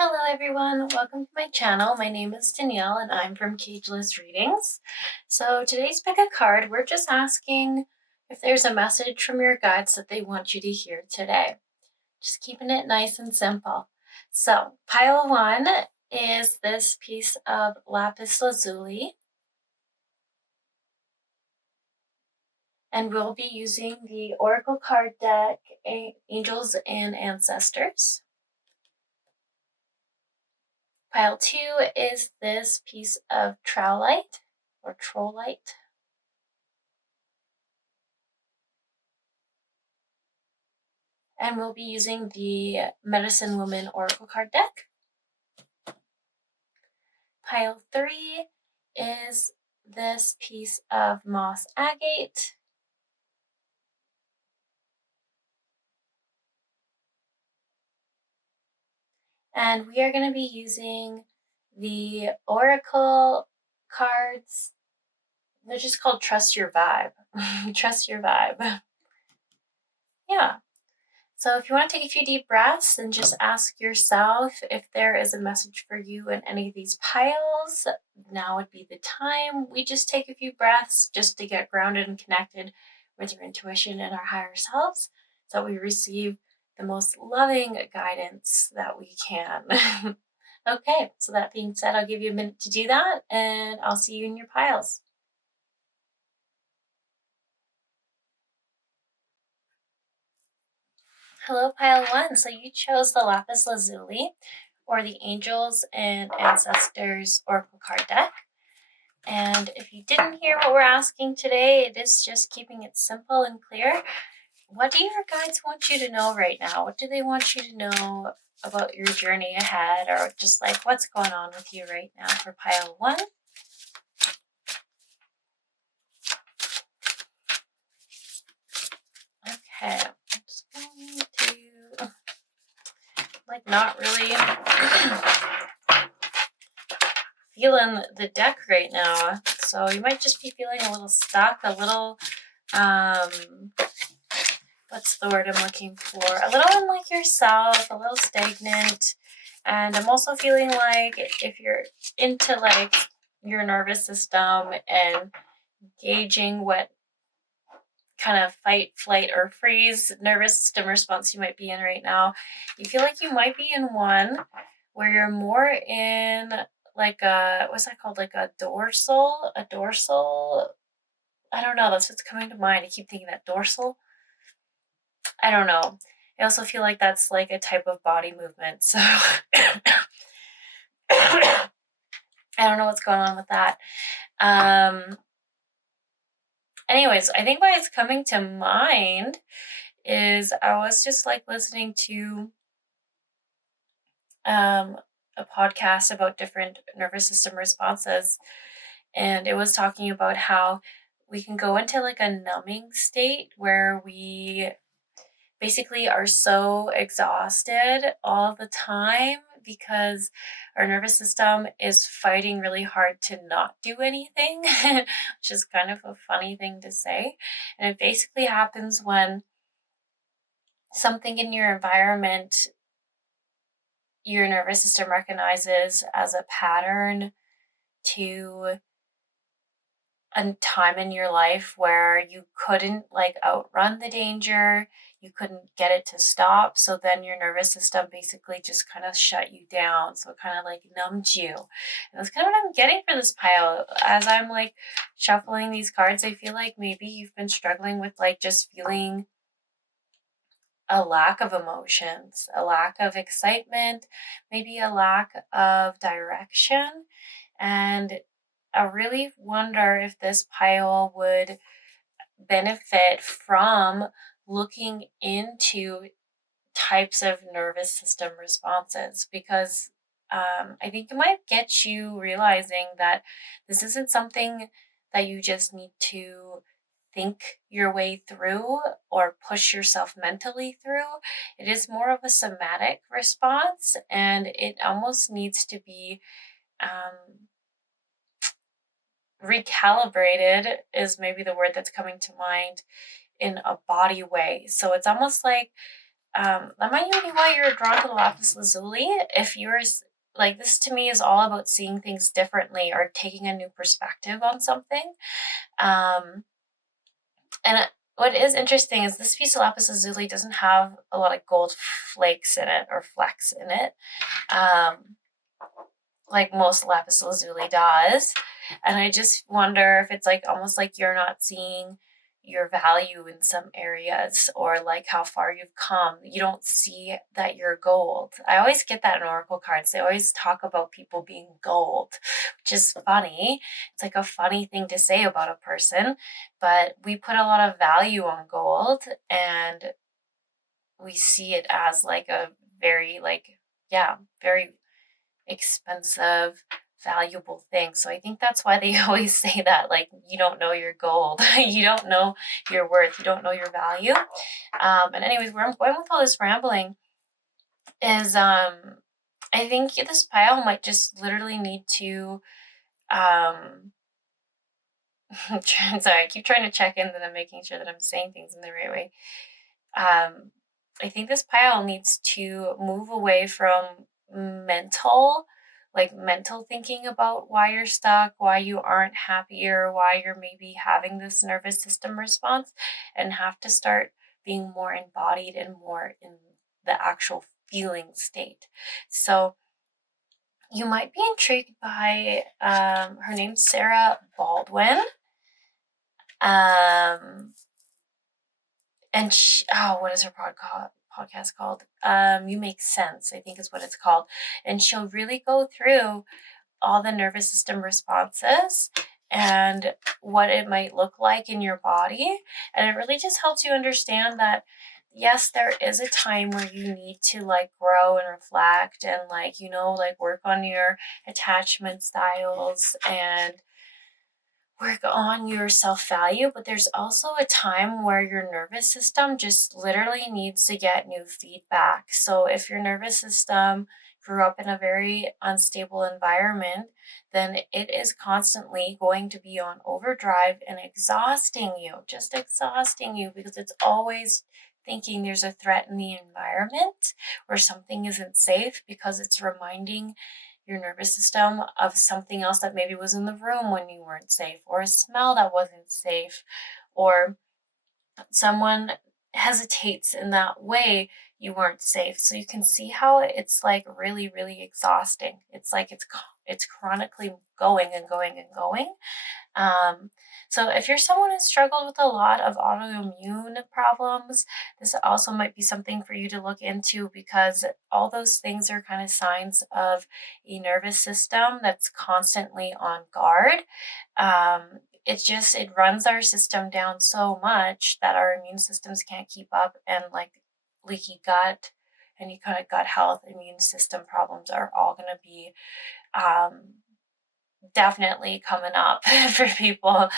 Hello everyone, welcome to my channel. My name is Danielle and I'm from Cageless Readings. So today's pick a card, we're just asking if there's a message from your guides that they want you to hear today. Just keeping it nice and simple. So pile 1 is this piece of Lapis Lazuli. And we'll be using the Oracle card deck, Angels and Ancestors. Pile 2 is this piece of Trollite or Trollite. And we'll be using the Medicine Woman Oracle card deck. Pile 3 is this piece of Moss Agate. And we are going to be using the Oracle cards. They're just called Trust Your Vibe. Trust Your Vibe. Yeah. So if you want to take a few deep breaths and just ask yourself if there is a message for you in any of these piles, now would be the time. We just take a few breaths just to get grounded and connected with your intuition and our higher selves so we receive the most loving guidance that we can. Okay, so that being said, I'll give you a minute to do that and I'll see you in your piles. Hello, pile 1. So you chose the Lapis Lazuli, or the Angels and Ancestors Oracle card deck. And if you didn't hear what we're asking today, it is just keeping it simple and clear. What do your guides want you to know right now? What do they want you to know about your journey ahead, or just like what's going on with you right now for pile 1? Okay, I'm just going to, not really feeling the deck right now. So you might just be feeling a little stuck, a little, what's the word I'm looking for? A little unlike yourself, a little stagnant. And I'm also feeling like if you're into like your nervous system and gauging what kind of fight, flight, or freeze nervous system response you might be in right now, you feel like you might be in one where you're more in like a, what's that called? Like a dorsal? I don't know. That's what's coming to mind. I keep thinking that dorsal. I don't know. I also feel like that's like a type of body movement. So I don't know what's going on with that. Anyways, I think what is coming to mind is I was just like listening to a podcast about different nervous system responses, and it was talking about how we can go into like a numbing state where we basically are so exhausted all the time because our nervous system is fighting really hard to not do anything, which is kind of a funny thing to say. And it basically happens when something in your environment your nervous system recognizes as a pattern to a time in your life where you couldn't like outrun the danger, you couldn't get it to stop, so then your nervous system basically just kind of shut you down, so it kind of like numbed you. And that's kind of what I'm getting for this pile. As I'm like shuffling these cards, I feel like maybe you've been struggling with like just feeling a lack of emotions, a lack of excitement, maybe a lack of direction. And I really wonder if this pile would benefit from looking into types of nervous system responses, because I think it might get you realizing that this isn't something that you just need to think your way through or push yourself mentally through. It is more of a somatic response, and it almost needs to be recalibrated, is maybe the word that's coming to mind, in a body way. So it's almost like that might even be why you're drawn to the Lapis Lazuli. If you're like, this to me is all about seeing things differently or taking a new perspective on something. And what is interesting is this piece of Lapis Lazuli doesn't have a lot of gold flakes in it or flecks in it, like most Lapis Lazuli does. And I just wonder if it's like almost like you're not seeing your value in some areas, or like how far you've come. You don't see that you're gold. I always get that in oracle cards. They always talk about people being gold, which is funny. It's like a funny thing to say about a person, but we put a lot of value on gold, and we see it as like a very very expensive, valuable thing. So I think that's why they always say that, like, you don't know your gold, you don't know your worth, you don't know your value. And anyways, where I'm going with all this rambling is I think this pile might just literally need to sorry, I keep trying to check in that I'm making sure that I'm saying things in the right way. I think this pile needs to move away from mental thinking about why you're stuck, why you aren't happy, or why you're maybe having this nervous system response, and have to start being more embodied and more in the actual feeling state. So you might be intrigued by her name's Sarah Baldwin. And she, what is her podcast called? You Make Sense, I think is what it's called. And she'll really go through all the nervous system responses and what it might look like in your body. And it really just helps you understand that, yes, there is a time where you need to like grow and reflect and like, work on your attachment styles and work on your self-value, but there's also a time where your nervous system just literally needs to get new feedback. So if your nervous system grew up in a very unstable environment, then it is constantly going to be on overdrive and exhausting you because it's always thinking there's a threat in the environment or something isn't safe, because it's reminding your nervous system of something else that maybe was in the room when you weren't safe, or a smell that wasn't safe, or someone hesitates in that way, you weren't safe. So you can see how it's like really, really exhausting. It's like it's chronically going and going and going. So if you're someone who's struggled with a lot of autoimmune problems, this also might be something for you to look into, because all those things are kind of signs of a nervous system that's constantly on guard. It runs our system down so much that our immune systems can't keep up, and like leaky gut, any kind of gut health, immune system problems are all going to be definitely coming up for people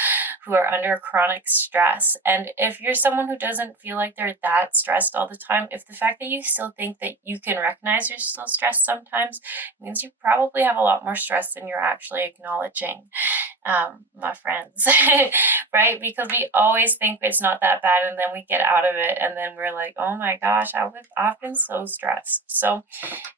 who are under chronic stress. And if you're someone who doesn't feel like they're that stressed all the time, if the fact that you still think that you can recognize you're still stressed sometimes, means you probably have a lot more stress than you're actually acknowledging, my friends. Right? Because we always think it's not that bad, and then we get out of it and then we're like, oh my gosh, I've been so stressed. So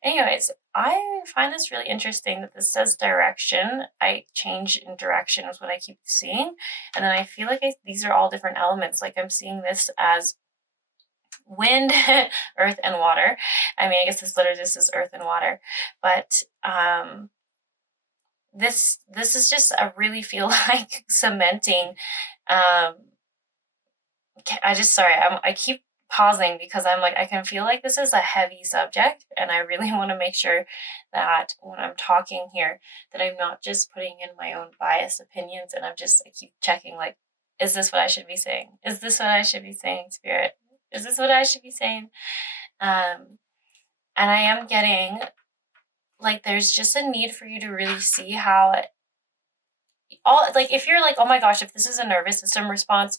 anyways, I find this really interesting that this says direction. I change in direction is what I keep seeing. And then I feel like these are all different elements. Like I'm seeing this as wind, earth, and water. I mean, I guess this is earth and water. But this is just, I really feel like cementing. I keep pausing because I'm like, I can feel like this is a heavy subject, and I really want to make sure that when I'm talking here, that I'm not just putting in my own biased opinions, and I keep checking, like, is this what I should be saying? Is this what I should be saying, Spirit? Is this what I should be saying? And I am getting, like, there's just a need for you to really see how if you're like, oh my gosh, if this is a nervous system response,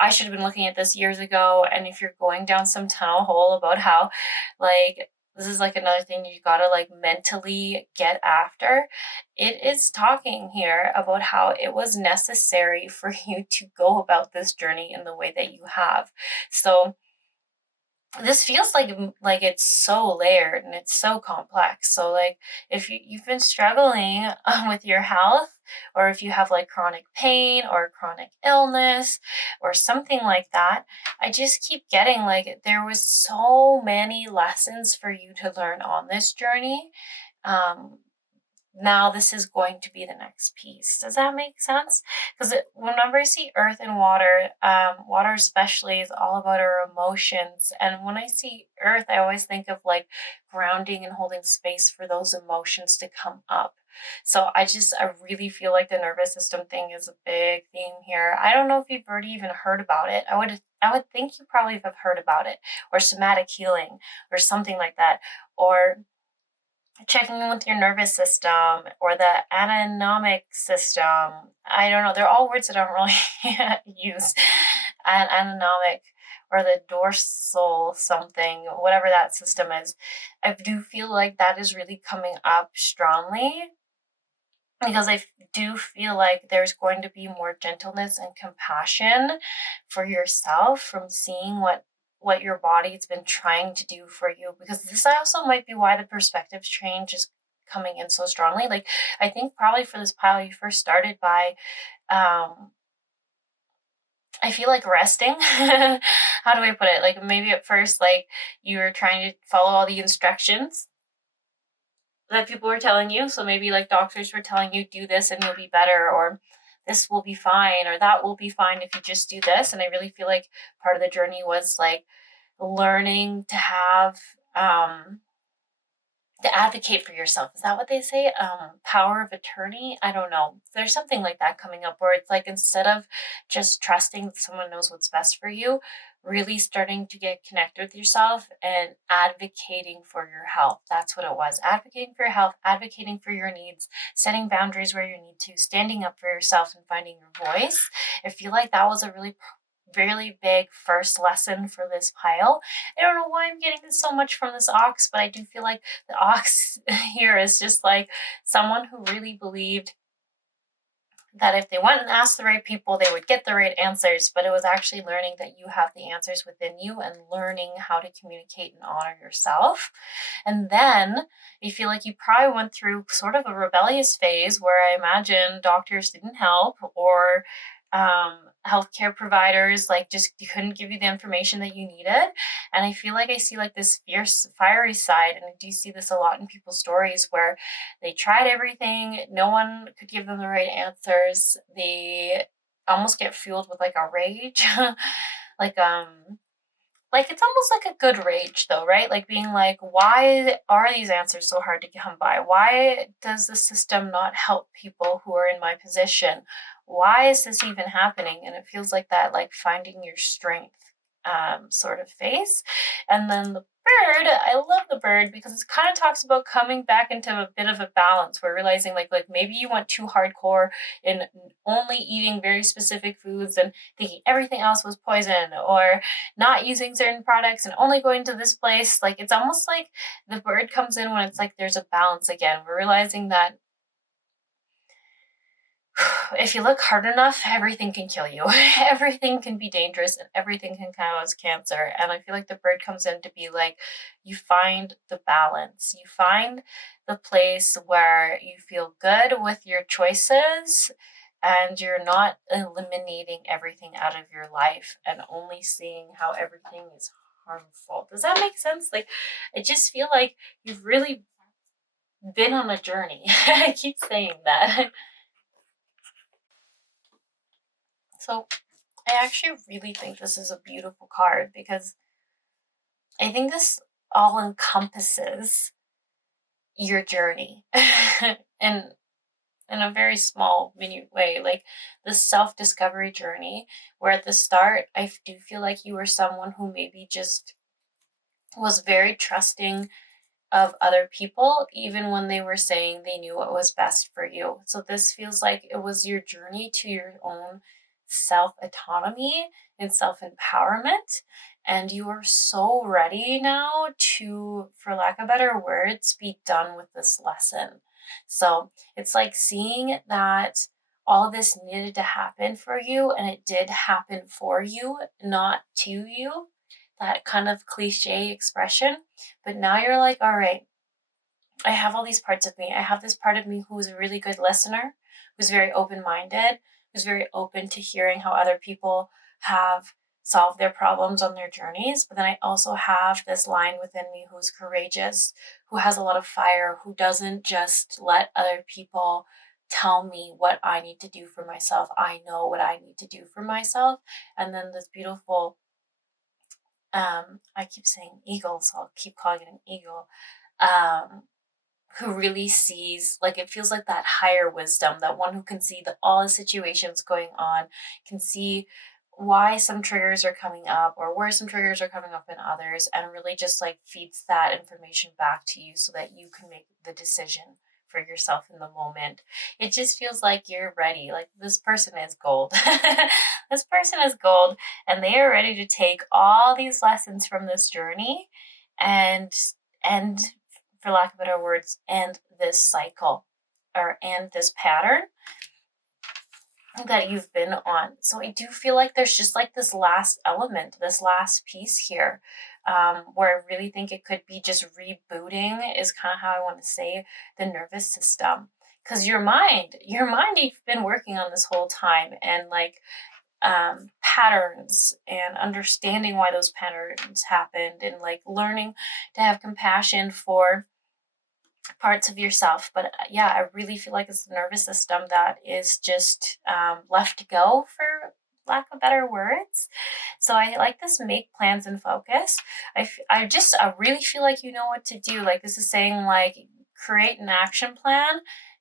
I should have been looking at this years ago. And if you're going down some tunnel hole about how, like, this is like another thing you gotta like mentally get after, it is talking here about how it was necessary for you to go about this journey in the way that you have. So this feels like it's so layered and it's so complex. So like if you've been struggling with your health, or if you have like chronic pain or chronic illness or something like that, I just keep getting like there was so many lessons for you to learn on this journey. um Now this is going to be the next piece. Does that make sense? Because whenever I see earth and water, water especially is all about our emotions. And when I see earth, I always think of like grounding and holding space for those emotions to come up. So I really feel like the nervous system thing is a big theme here. I don't know if you've already even heard about it. I would think you probably have heard about it, or somatic healing, or something like that, or checking in with your nervous system or the autonomic system. I don't know. They're all words that I don't really use. And autonomic, or the dorsal something, whatever that system is. I do feel like that is really coming up strongly, because I do feel like there's going to be more gentleness and compassion for yourself from seeing what your body's been trying to do for you. Because this also might be why the perspective change is coming in so strongly. Like I think probably for this pile you first started by I feel like resting. How do I put it? Like maybe at first like you were trying to follow all the instructions that people were telling you. So maybe like doctors were telling you, do this and you'll be better, or this will be fine, or that will be fine if you just do this. And I really feel like part of the journey was like learning to have to advocate for yourself. Is that what they say? Power of attorney? I don't know. There's something like that coming up where it's like instead of just trusting that someone knows what's best for you, really starting to get connected with yourself and advocating for your health. That's what it was. Advocating for your health, advocating for your needs, setting boundaries where you need to, standing up for yourself and finding your voice. I feel like that was a really big first lesson for this pile. I don't know why I'm getting so much from this ox, but I do feel like the ox here is just like someone who really believed that if they went and asked the right people, they would get the right answers. But it was actually learning that you have the answers within you and learning how to communicate and honor yourself. And then you feel like you probably went through sort of a rebellious phase where I imagine doctors didn't help, or healthcare providers like just couldn't give you the information that you needed. And I feel like I see like this fierce fiery side, and I do see this a lot in people's stories where they tried everything, no one could give them the right answers. They almost get fueled with like a rage. like like it's almost like a good rage though, right? Like being like, why are these answers so hard to come by? Why does the system not help people who are in my position? Why is this even happening? And it feels like that, like finding your strength sort of phase. And then the bird, I love the bird because it kind of talks about coming back into a bit of a balance. We're realizing like maybe you went too hardcore in only eating very specific foods and thinking everything else was poison, or not using certain products and only going to this place. Like it's almost like the bird comes in when it's like there's a balance again. We're realizing that if you look hard enough, everything can kill you. Everything can be dangerous and everything can cause cancer. And I feel like the bird comes in to be like, you find the balance. You find the place where you feel good with your choices and you're not eliminating everything out of your life and only seeing how everything is harmful. Does that make sense? Like, I just feel like you've really been on a journey. I keep saying that. So I actually really think this is a beautiful card because I think this all encompasses your journey and in a very small minute way, like the self-discovery journey, where at the start I do feel like you were someone who maybe just was very trusting of other people, even when they were saying they knew what was best for you. So this feels like it was your journey to your own self autonomy and self empowerment. And you are so ready now to, for lack of better words, be done with this lesson. So it's like seeing that all of this needed to happen for you, and it did happen for you, not to you. that kind of cliche expression. But now you're like, all right, I have all these parts of me. I have this part of me who's a really good listener, who's very open-minded, who's very open to hearing how other people have solved their problems on their journeys. But then I also have this line within me who's courageous, who has a lot of fire, who doesn't just let other people tell me what I need to do for myself. I know what I need to do for myself. And then this beautiful, I keep saying eagle, so I'll keep calling it an eagle, who really sees, like, it feels like that higher wisdom, that one who can see all the situations going on, can see why some triggers are coming up or where some triggers are coming up in others, and really just like feeds that information back to you so that you can make the decision for yourself in the moment. It just feels like you're ready. Like, this person is gold. This person is gold, and they are ready to take all these lessons from this journey and for lack of better words, end this cycle or end this pattern that you've been on. So I do feel like there's just like this last element, this last piece here, where I really think it could be just rebooting, is kind of how I want to say the nervous system. Because your mind, you've been working on this whole time, and like patterns and understanding why those patterns happened, and like learning to have compassion for parts of yourself. But yeah, I really feel like it's the nervous system that is just left to go, for lack of better words. So I like this: make plans and focus. I really feel like you know what to do. Like, this is saying, like, create an action plan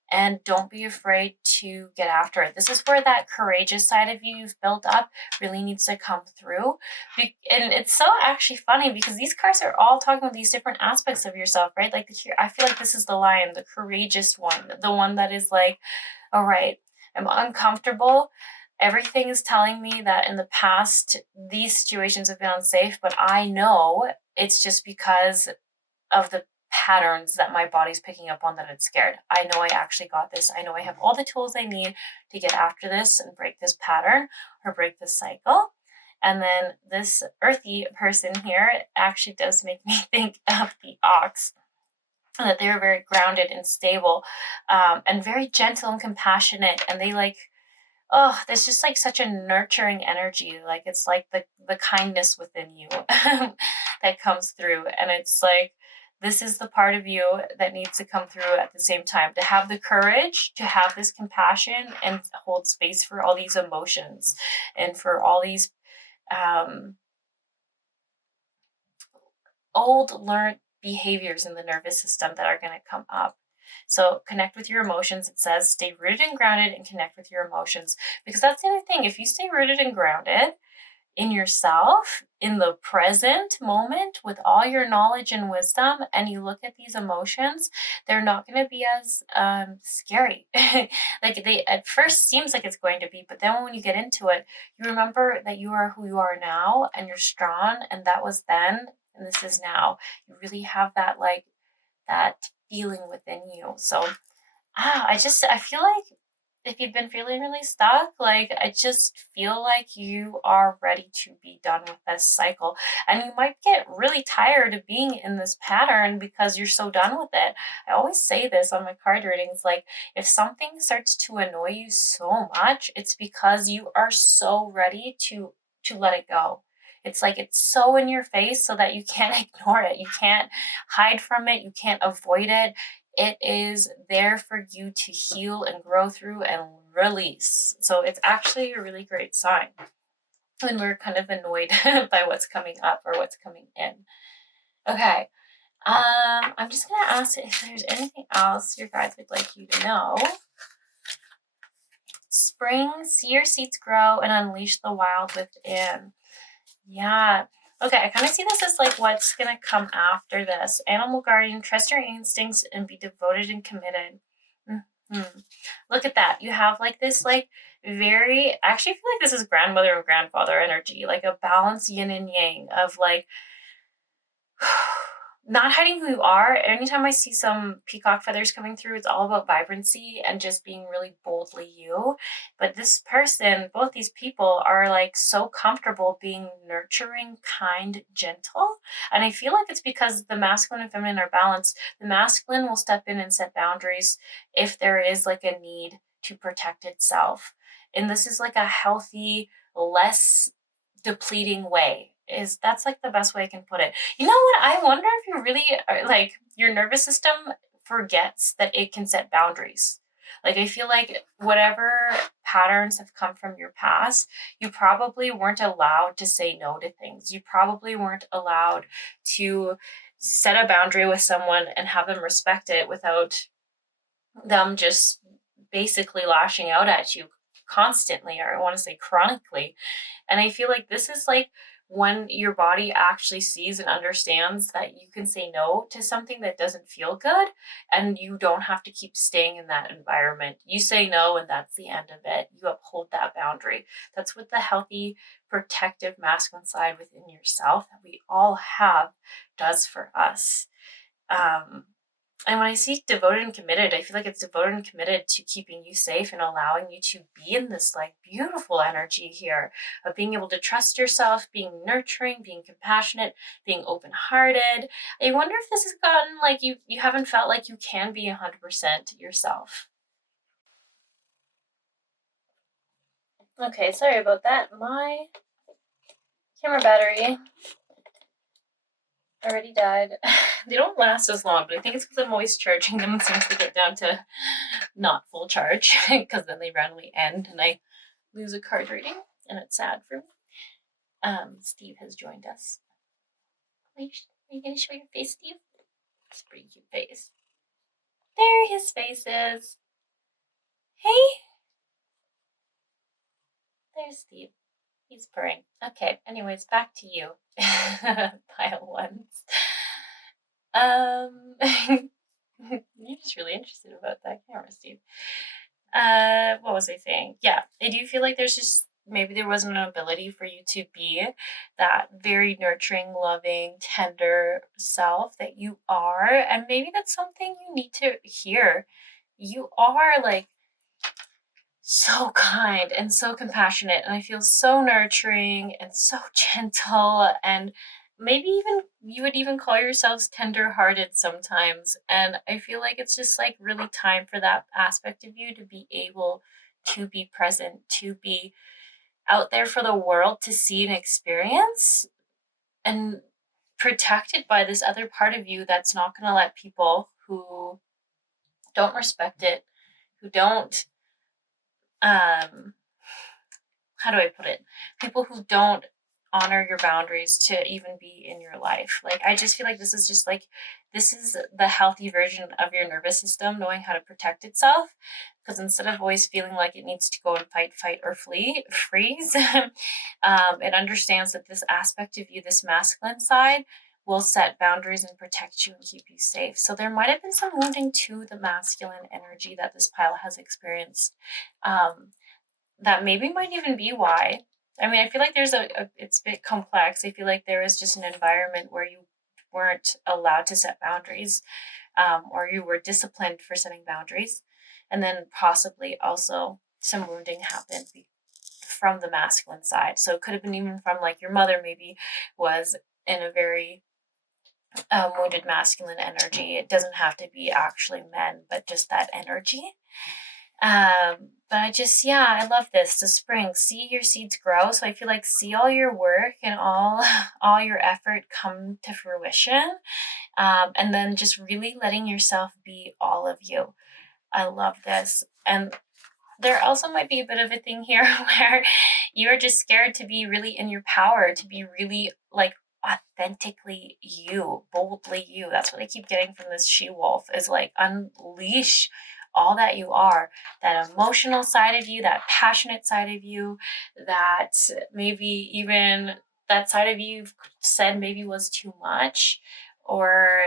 and don't be afraid to get after it. This is where that courageous side of you you've built up really needs to come through. And it's so actually funny because these cards are all talking about these different aspects of yourself, right? Like, I feel like this is the lion, the courageous one, the one that is like, all right, I'm uncomfortable. Everything is telling me that in the past, these situations have been unsafe, but I know it's just because of the patterns that my body's picking up on, that it's scared. I know I actually got this. I know I have all the tools I need to get after this and break this pattern or break this cycle. And then this earthy person here actually does make me think of the ox, that they were very grounded and stable, and very gentle and compassionate. And they like, oh, there's just like such a nurturing energy. Like, it's like the kindness within you that comes through. And it's like, this is the part of you that needs to come through at the same time, to have the courage, to have this compassion and hold space for all these emotions and for all these old learned behaviors in the nervous system that are going to come up. So connect with your emotions. It says stay rooted and grounded and connect with your emotions, because that's the other thing. If you stay rooted and grounded in yourself, in the present moment, with all your knowledge and wisdom, and you look at these emotions, they're not going to be as scary. Like, they at first seems like it's going to be, but then when you get into it, you remember that you are who you are now, and you're strong, and that was then, and this is now. You really have that, like, that feeling within you. So I feel like if you've been feeling really stuck, like, I just feel like you are ready to be done with this cycle. And you might get really tired of being in this pattern because you're so done with it. I always say this on my card readings, like, if something starts to annoy you so much, it's because you are so ready to let it go. It's like, it's so in your face so that you can't ignore it. You can't hide from it. You can't avoid it. It is there for you to heal and grow through and release. So it's actually a really great sign when we're kind of annoyed by what's coming up or what's coming in. Okay. I'm just going to ask if there's anything else your guides would like you to know. Spring, see your seeds grow and unleash the wild within. Yeah. Okay, I kind of see this as like what's going to come after this. Animal guardian, trust your instincts and be devoted and committed. Mm-hmm. Look at that. You have like this, like, very, I actually feel like this is grandmother and grandfather energy, like a balanced yin and yang of like, not hiding who you are. Anytime I see some peacock feathers coming through, it's all about vibrancy and just being really boldly you. But this person, both these people, are like so comfortable being nurturing, kind, gentle. And I feel like it's because the masculine and feminine are balanced. The masculine will step in and set boundaries if there is like a need to protect itself. And this is like a healthy, less depleting way. Is that's like the best way I can put it. You know what? I wonder if you really are, like, your nervous system forgets that it can set boundaries. Like, I feel like whatever patterns have come from your past, you probably weren't allowed to say no to things. You probably weren't allowed to set a boundary with someone and have them respect it without them just basically lashing out at you constantly, or I want to say chronically. And I feel like this is like when your body actually sees and understands that you can say no to something that doesn't feel good, and you don't have to keep staying in that environment. You say no, and that's the end of it. You uphold that boundary. That's what the healthy, protective masculine side within yourself that we all have does for us. And when I see devoted and committed, I feel like it's devoted and committed to keeping you safe and allowing you to be in this like beautiful energy here of being able to trust yourself, being nurturing, being compassionate, being open-hearted. I wonder if this has gotten like you haven't felt like you can be 100% yourself. Okay, sorry about that. My camera battery already died. They don't last as long, but I think it's because I'm always charging them as soon as they get down to not full charge, because then they randomly end and I lose a card reading, and it's sad for me. Steve has joined us. Are you going to show your face, Steve? It's a pretty cute face. There his face is. Hey! There's Steve. He's purring. Okay, anyways, back to you. Pile ones. You're just really interested about that camera, Steve. What was I saying? Yeah, I do feel like there's just maybe there wasn't an ability for you to be that very nurturing, loving, tender self that you are, and maybe that's something you need to hear. You are like so kind and so compassionate, and I feel so nurturing and so gentle, and maybe even you would even call yourselves tender-hearted sometimes. And I feel like it's just like really time for that aspect of you to be able to be present, to be out there for the world to see and experience, and protected by this other part of you that's not going to let people who don't respect it, who don't how do I put it? People who don't honor your boundaries to even be in your life. Like, I just feel like this is just like, this is the healthy version of your nervous system knowing how to protect itself. Because instead of always feeling like it needs to go and fight or freeze, it understands that this aspect of you, this masculine side, will set boundaries and protect you and keep you safe. So there might have been some wounding to the masculine energy that this pile has experienced. That maybe might even be why. I mean, I feel like there's it's a bit complex. I feel like there is just an environment where you weren't allowed to set boundaries, or you were disciplined for setting boundaries. And then possibly also some wounding happened from the masculine side. So it could have been even from like your mother maybe was in a very wounded masculine energy. It doesn't have to be actually men, but just that energy. But I love this. The spring, see your seeds grow. So I feel like see all your work and all your effort come to fruition. And then just really letting yourself be all of you. I love this. And there also might be a bit of a thing here where you're just scared to be really in your power, to be really like authentically you, boldly you. That's what I keep getting from this she-wolf, is like unleash all that you are, that emotional side of you, that passionate side of you, that maybe even that side of you said maybe was too much or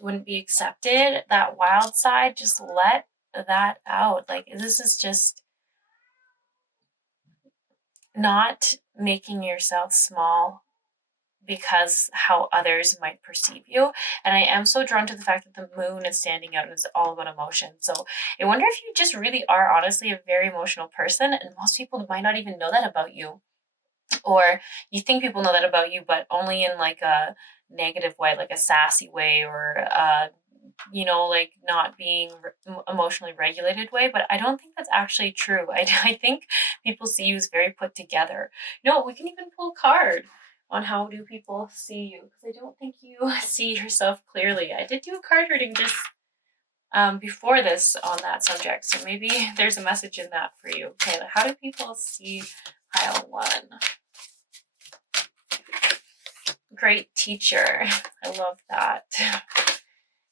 wouldn't be accepted. That wild side, just let that out. Like, this is just not making yourself small, because how others might perceive you. And I am so drawn to the fact that the moon is standing out and it's all about emotion. So I wonder if you just really are honestly a very emotional person, and most people might not even know that about you. Or you think people know that about you, but only in like a negative way, like a sassy way, or like not being emotionally regulated way. But I don't think that's actually true. I think people see you as very put together. We can even pull a card on how do people see you, because I don't think you see yourself clearly. I did do a card reading just before this on that subject, so maybe there's a message in that for you. Okay, how do people see pile 1? Great teacher. I love that.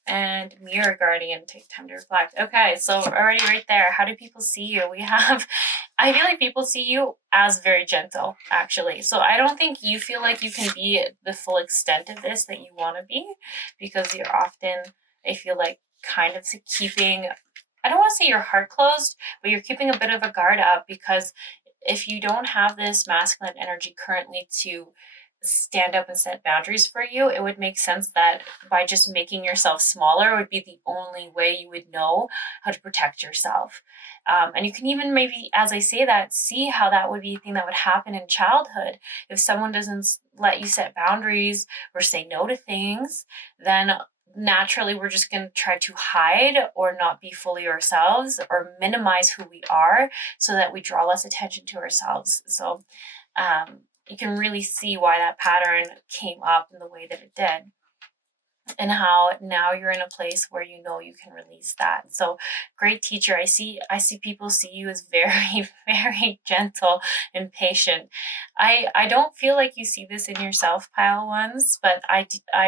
And mirror guardian, take time to reflect. Okay, so already right there, how do people see you? I feel like people see you as very gentle, actually. So I don't think you feel like you can be the full extent of this that you want to be, because you're often, I feel like, kind of keeping, I don't want to say your heart closed, but you're keeping a bit of a guard up, because if you don't have this masculine energy currently to stand up and set boundaries for you, it would make sense that by just making yourself smaller would be the only way you would know how to protect yourself. And you can even maybe, as I say that, see how that would be a thing that would happen in childhood. If someone doesn't let you set boundaries or say no to things, then naturally we're just going to try to hide or not be fully ourselves or minimize who we are so that we draw less attention to ourselves. So you can really see why that pattern came up in the way that it did, and how now you're in a place where you can release that. So great teacher. I see people see you as very, very gentle and patient. I don't feel like you see this in yourself, pile 1s, but I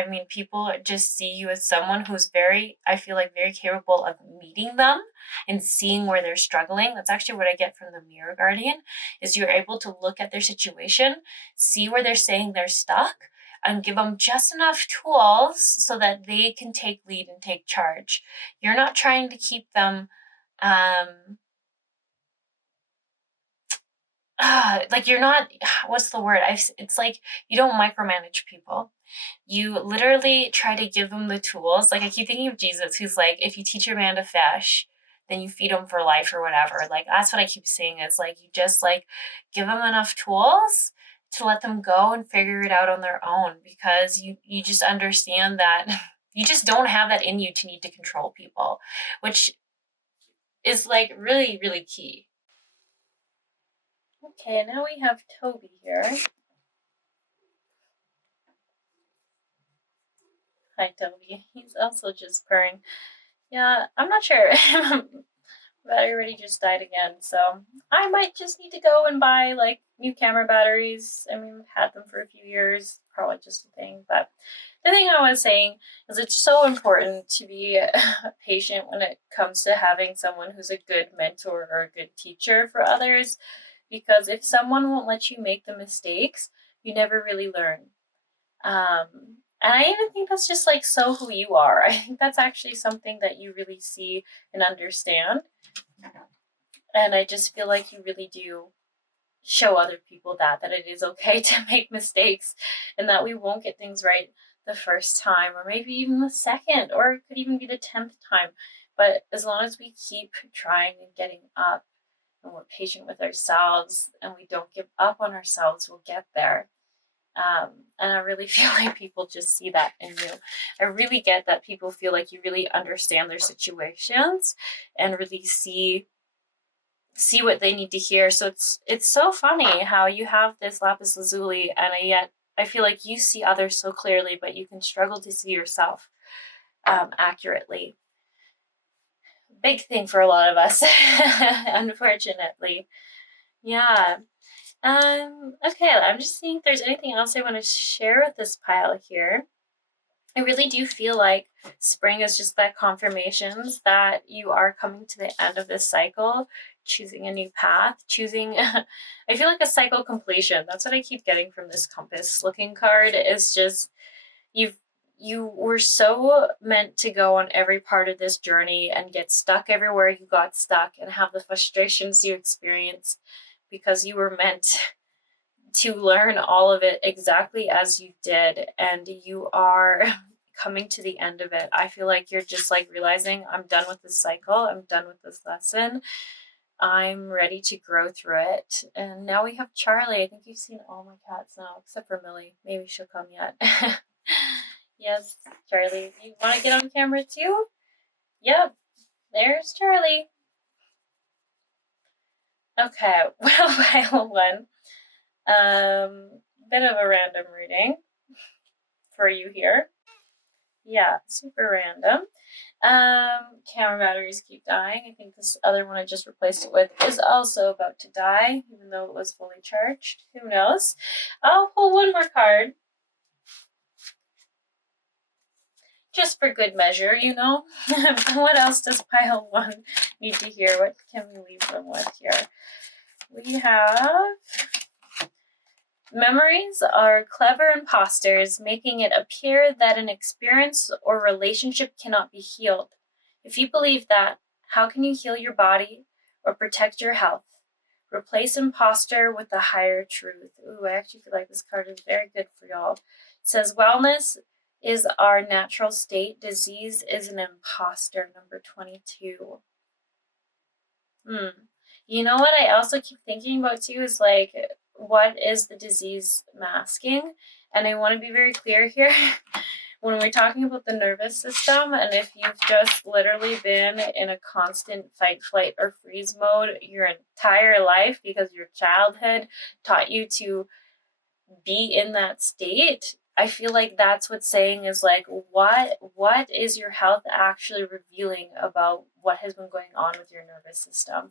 mean, people just see you as someone who's I feel like very capable of meeting them and seeing where they're struggling. That's actually what I get from the mirror guardian, is you're able to look at their situation, see where they're saying they're stuck, and give them just enough tools so that they can take lead and take charge. You're not trying to keep them like you're not, what's the word? It's like you don't micromanage people. You literally try to give them the tools. Like I keep thinking of Jesus, who's like, if you teach a man to fish, then you feed him for life or whatever. Like that's what I keep saying, is like you just like give them enough tools to let them go and figure it out on their own, because you just understand that you just don't have that in you to need to control people, which is like really, really key. Okay, now we have Toby here. Hi, Toby. He's also just purring. Yeah, I'm not sure. Battery already just died again, so I might just need to go and buy like new camera batteries. I mean, we've had them for a few years, probably just a thing. But the thing I was saying is it's so important to be patient when it comes to having someone who's a good mentor or a good teacher for others, because if someone won't let you make the mistakes, you never really learn. And I even think that's just like so who you are. I think that's actually something that you really see and understand. And I just feel like you really do show other people that it is okay to make mistakes, and that we won't get things right the first time, or maybe even the second, or it could even be the 10th time. But as long as we keep trying and getting up, and we're patient with ourselves, and we don't give up on ourselves, we'll get there. And I really feel like people just see that in you. I really get that people feel like you really understand their situations and really see what they need to hear. So it's so funny how you have this Lapis Lazuli, and yet I feel like you see others so clearly, but you can struggle to see yourself accurately. Big thing for a lot of us, unfortunately. Yeah. Okay, I'm just seeing if there's anything else I want to share with this pile here. I really do feel like spring is just that confirmations that you are coming to the end of this cycle, choosing a new path, I feel like a cycle completion. That's what I keep getting from this compass looking card, is just you were so meant to go on every part of this journey and get stuck everywhere you got stuck and have the frustrations you experienced, because you were meant to learn all of it exactly as you did, and you are coming to the end of it. I feel like you're just like realizing, I'm done with this cycle, I'm done with this lesson, I'm ready to grow through it. And now we have Charlie. I think you've seen all my cats now, except for Millie. Maybe she'll come yet. Yes, Charlie. You want to get on camera too? Yep, there's Charlie. Okay, well, pile one. Bit of a random reading for you here. Yeah, super random. Camera batteries keep dying. I think this other one I just replaced it with is also about to die, even though it was fully charged. Who knows? I'll pull one more card. Just for good measure, you know? What else does pile one need to hear? What can we leave them with here? We have... Memories are clever imposters, making it appear that an experience or relationship cannot be healed. If you believe that, how can you heal your body or protect your health? Replace imposter with the higher truth. Ooh, I actually feel like this card is very good for y'all. It says, wellness is our natural state. Disease is an imposter, number 22. You know what I also keep thinking about too is like, what is the disease masking? And I want to be very clear here. When we're talking about the nervous system, and if you've just literally been in a constant fight, flight, or freeze mode your entire life because your childhood taught you to be in that state, I feel like that's what's saying is like, what is your health actually revealing about what has been going on with your nervous system?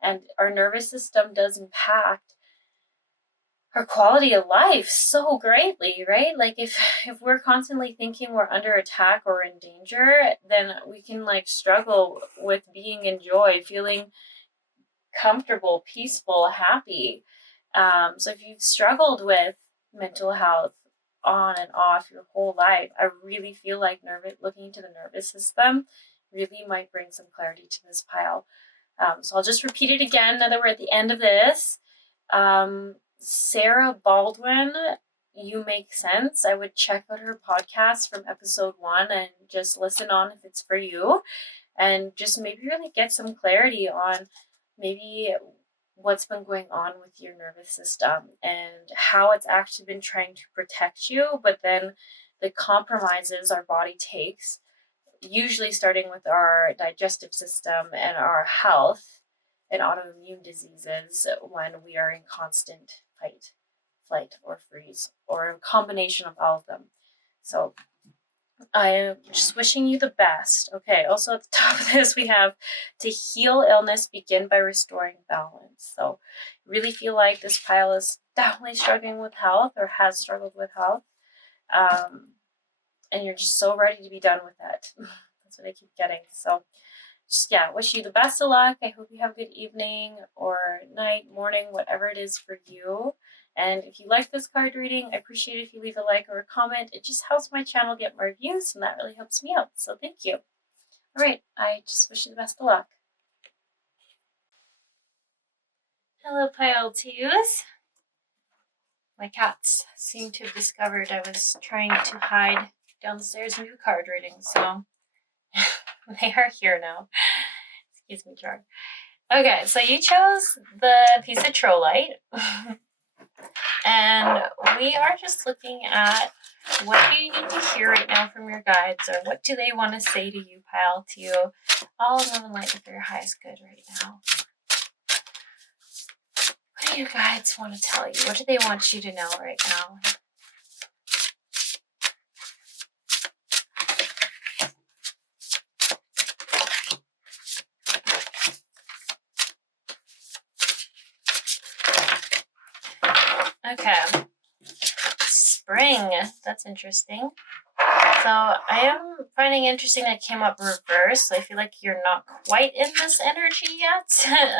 And our nervous system does impact our quality of life so greatly, right? Like if we're constantly thinking we're under attack or in danger, then we can like struggle with being in joy, feeling comfortable, peaceful, happy. So if you've struggled with mental health on and off your whole life, I really feel like looking into the nervous system really might bring some clarity to this pile. So I'll just repeat it again now that we're at the end of this. Sarah Baldwin, You Make Sense. I would check out her podcast from episode 1 and just listen on if it's for you, and just maybe really get some clarity on maybe what's been going on with your nervous system and how it's actually been trying to protect you, but then the compromises our body takes, usually starting with our digestive system and our health and autoimmune diseases, when we are in constant fight, flight, or freeze, or a combination of all of them. So I am just wishing you the best. Okay, also at the top of this, we have to heal illness, begin by restoring balance. So really feel like this pile is definitely struggling with health or has struggled with health. And you're just so ready to be done with it. That's what I keep getting. So just, yeah, wish you the best of luck. I hope you have a good evening or night, morning, whatever it is for you. And if you like this card reading, I appreciate it if you leave a like or a comment. It just helps my channel get more views, and that really helps me out. So thank you. All right, I just wish you the best of luck. Hello, pile twos. My cats seem to have discovered I was trying to hide downstairs and do card readings, so they are here now. Excuse me, Char. Okay, so you chose the piece of Trollite. And we are just looking at what do you need to hear right now from your guides, or what do they want to say to you, pile two. All of them enlightened for your highest good right now. What do your guides want to tell you? What do they want you to know right now? Okay. Spring. That's interesting. So I am finding interesting that it came up reverse. So I feel like you're not quite in this energy yet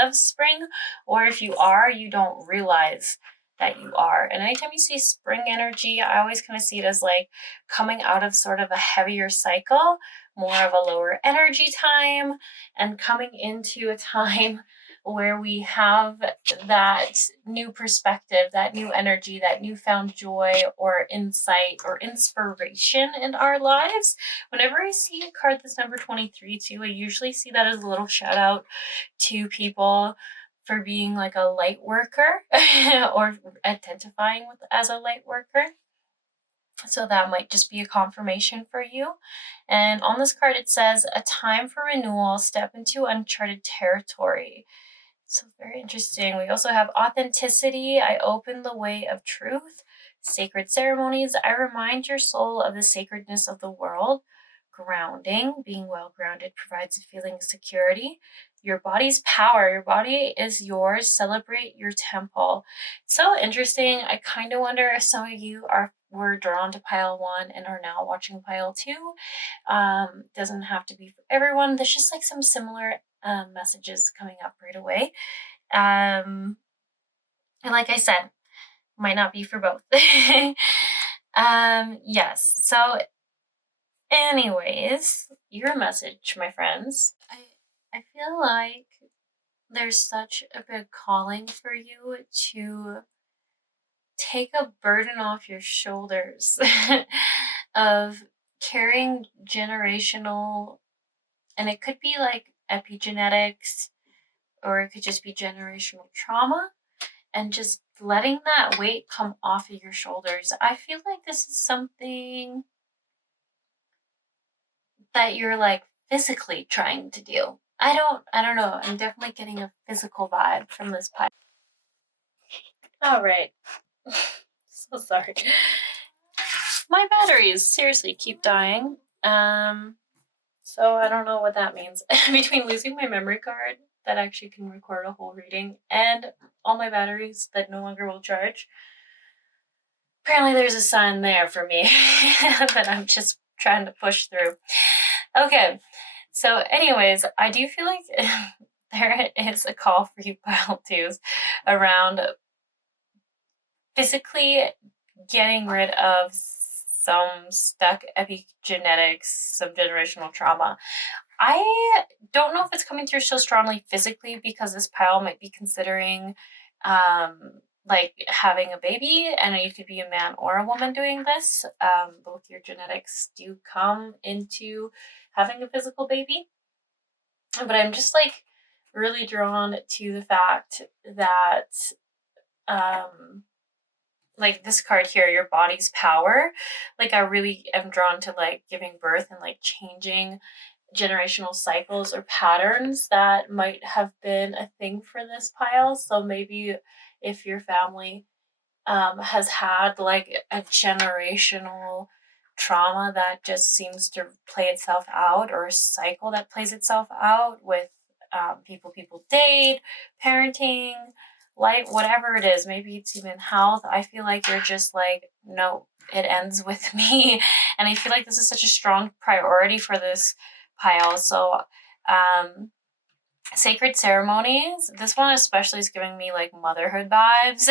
of spring. Or if you are, you don't realize that you are. And anytime you see spring energy, I always kind of see it as like coming out of sort of a heavier cycle, more of a lower energy time, and coming into a time where we have that new perspective, that new energy, that newfound joy or insight or inspiration in our lives. Whenever I see a card that's number 23 too, I usually see that as a little shout out to people for being like a light worker or identifying with as a light worker. So that might just be a confirmation for you. And on this card, it says, a time for renewal, step into uncharted territory. So very interesting. We also have authenticity. I open the way of truth. Sacred ceremonies. I remind your soul of the sacredness of the world. Grounding. Being well grounded provides a feeling of security. Your body's power. Your body is yours. Celebrate your temple. It's so interesting. I kind of wonder if some of you were drawn to pile 1 and are now watching pile 2. Doesn't have to be for everyone. There's just like some similar messages coming up right away. And like I said, might not be for both. Yes. So anyways, your message, my friends. I feel like there's such a big calling for you to take a burden off your shoulders of carrying generational, and it could be like epigenetics, or it could just be generational trauma, and just letting that weight come off of your shoulders. I feel like this is something that you're like physically trying to do. I don't know. I'm definitely getting a physical vibe from this pie. All right. So sorry. My batteries seriously keep dying. So I don't know what that means. Between losing my memory card that actually can record a whole reading and all my batteries that no longer will charge, apparently there's a sign there for me that I'm just trying to push through. Okay, so anyways, I do feel like there is a call for you pile 2s around physically getting rid of some stuck epigenetics, some generational trauma. I don't know if it's coming through so strongly physically because this pile might be considering like having a baby, and you could be a man or a woman doing this. Both your genetics do come into having a physical baby. But I'm just like really drawn to the fact that like this card here, your body's power. Like I really am drawn to like giving birth and like changing generational cycles or patterns that might have been a thing for this pile. So maybe if your family has had like a generational trauma that just seems to play itself out, or a cycle that plays itself out with people date, parenting, like whatever it is, maybe it's even health. I feel like you're just like, no, it ends with me. And I feel like this is such a strong priority for this pile. So sacred ceremonies, this one especially is giving me like motherhood vibes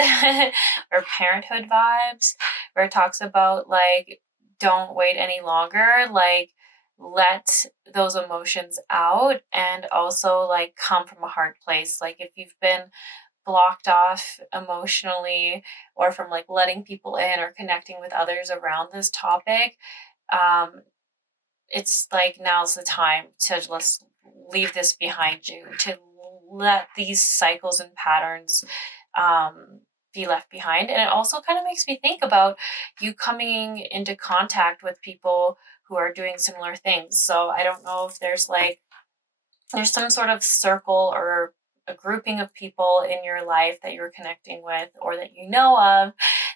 or parenthood vibes, where it talks about like, don't wait any longer, like let those emotions out, and also like come from a hard place. Like if you've been blocked off emotionally, or from like letting people in or connecting with others around this topic, it's like now's the time to just leave this behind you, to let these cycles and patterns be left behind. And it also kind of makes me think about you coming into contact with people who are doing similar things. So I don't know if there's some sort of circle or a grouping of people in your life that you're connecting with, or that you know of,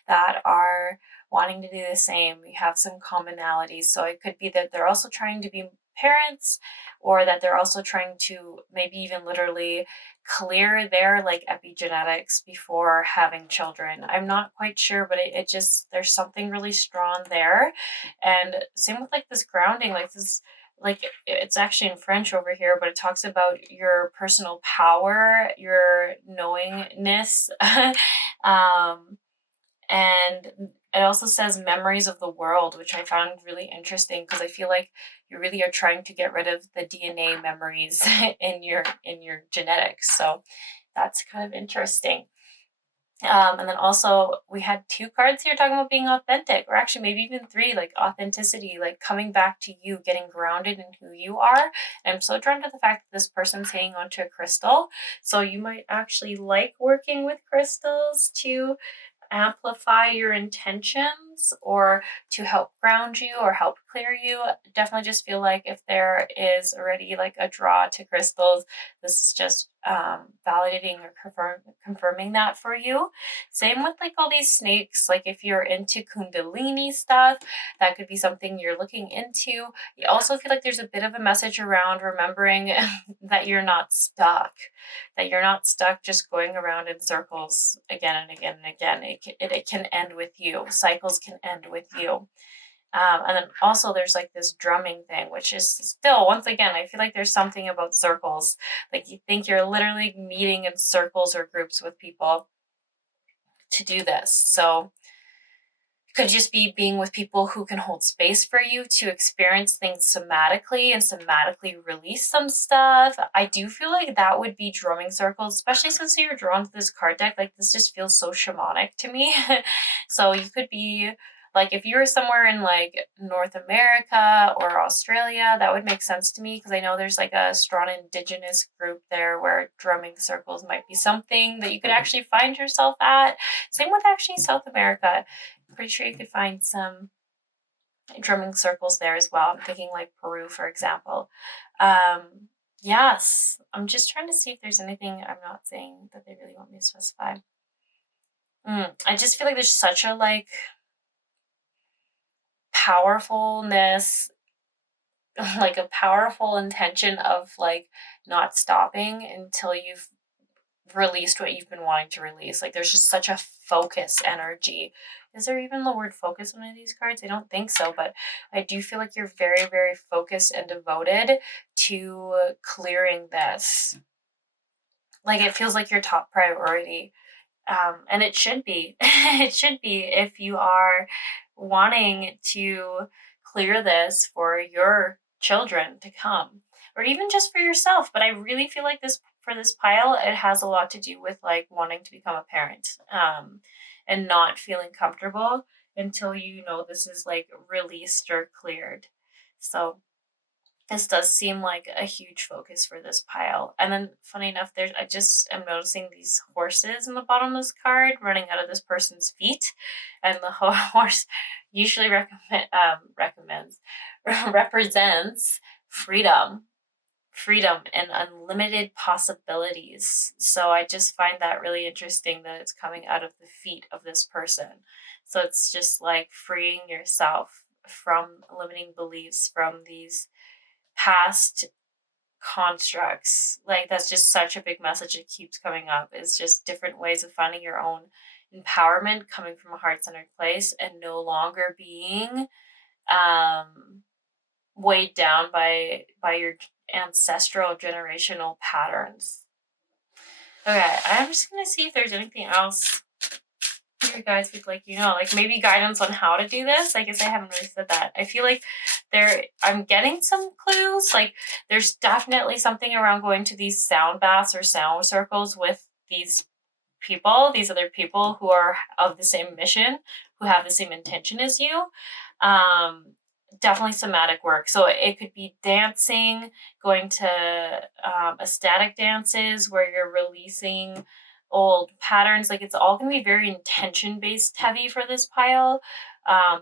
that are wanting to do the same. We have some commonalities. So it could be that they're also trying to be parents, or that they're also trying to maybe even literally clear their like epigenetics before having children. I'm not quite sure, but it just, there's something really strong there. And same with like this grounding, like this, like it's actually in French over here, but it talks about your personal power, your knowingness, and it also says memories of the world, which I found really interesting because I feel like you really are trying to get rid of the DNA memories in your genetics. So that's kind of interesting. And then also we had 2 cards here talking about being authentic, or actually maybe even 3, like authenticity, like coming back to you, getting grounded in who you are. And I'm so drawn to the fact that this person's hanging onto a crystal. So you might actually like working with crystals to amplify your intentions or to help ground you or help clear you. Definitely just feel like if there is already like a draw to crystals, this is just validating or confirming that for you. Same with like all these snakes. Like if you're into kundalini stuff, that could be something you're looking into. You also feel like there's a bit of a message around remembering that you're not stuck, just going around in circles again and again and again. It can end with you. Cycles can end with you. And then also there's like this drumming thing, which is still, once again, I feel like there's something about circles. Like you think you're literally meeting in circles or groups with people to do this. So could just be being with people who can hold space for you to experience things somatically and somatically release some stuff. I do feel like that would be drumming circles, especially since you're drawn to this card deck. Like this just feels so shamanic to me. So you could be like, if you were somewhere in like North America or Australia, that would make sense to me because I know there's like a strong indigenous group there where drumming circles might be something that you could actually find yourself at. Same with actually South America. Pretty sure you could find some drumming circles there as well. I'm thinking like Peru, for example. Yes, I'm just trying to see if there's anything I'm not saying that they really want me to specify. I just feel like there's such a like powerfulness, like a powerful intention of like not stopping until you've released what you've been wanting to release. Like there's just such a focus energy. Is there even the word focus on any of these cards? I don't think so, but I do feel like you're very, very focused and devoted to clearing this. Like it feels like your top priority. And it should be. It should be if you are wanting to clear this for your children to come, or even just for yourself. But I really feel like this for this pile, it has a lot to do with like wanting to become a parent, and not feeling comfortable until you know this is like released or cleared. So this does seem like a huge focus for this pile. And then funny enough, I just am noticing these horses in the bottom of this card running out of this person's feet. And the horse usually represents freedom and unlimited possibilities. So I just find that really interesting that it's coming out of the feet of this person. So it's just like freeing yourself from limiting beliefs, from these past constructs. Like that's just such a big message that keeps coming up. It's just different ways of finding your own empowerment coming from a heart-centered place and no longer being weighed down by your ancestral generational patterns. Okay, I'm just gonna see if there's anything else you guys would like, like maybe guidance on how to do this. I guess I haven't really said that. I feel like I'm getting some clues. Like there's definitely something around going to these sound baths or sound circles with these other people who are of the same mission, who have the same intention as you. Definitely somatic work. So it could be dancing, going to ecstatic dances where you're releasing old patterns. Like it's all going to be very intention based heavy for this pile.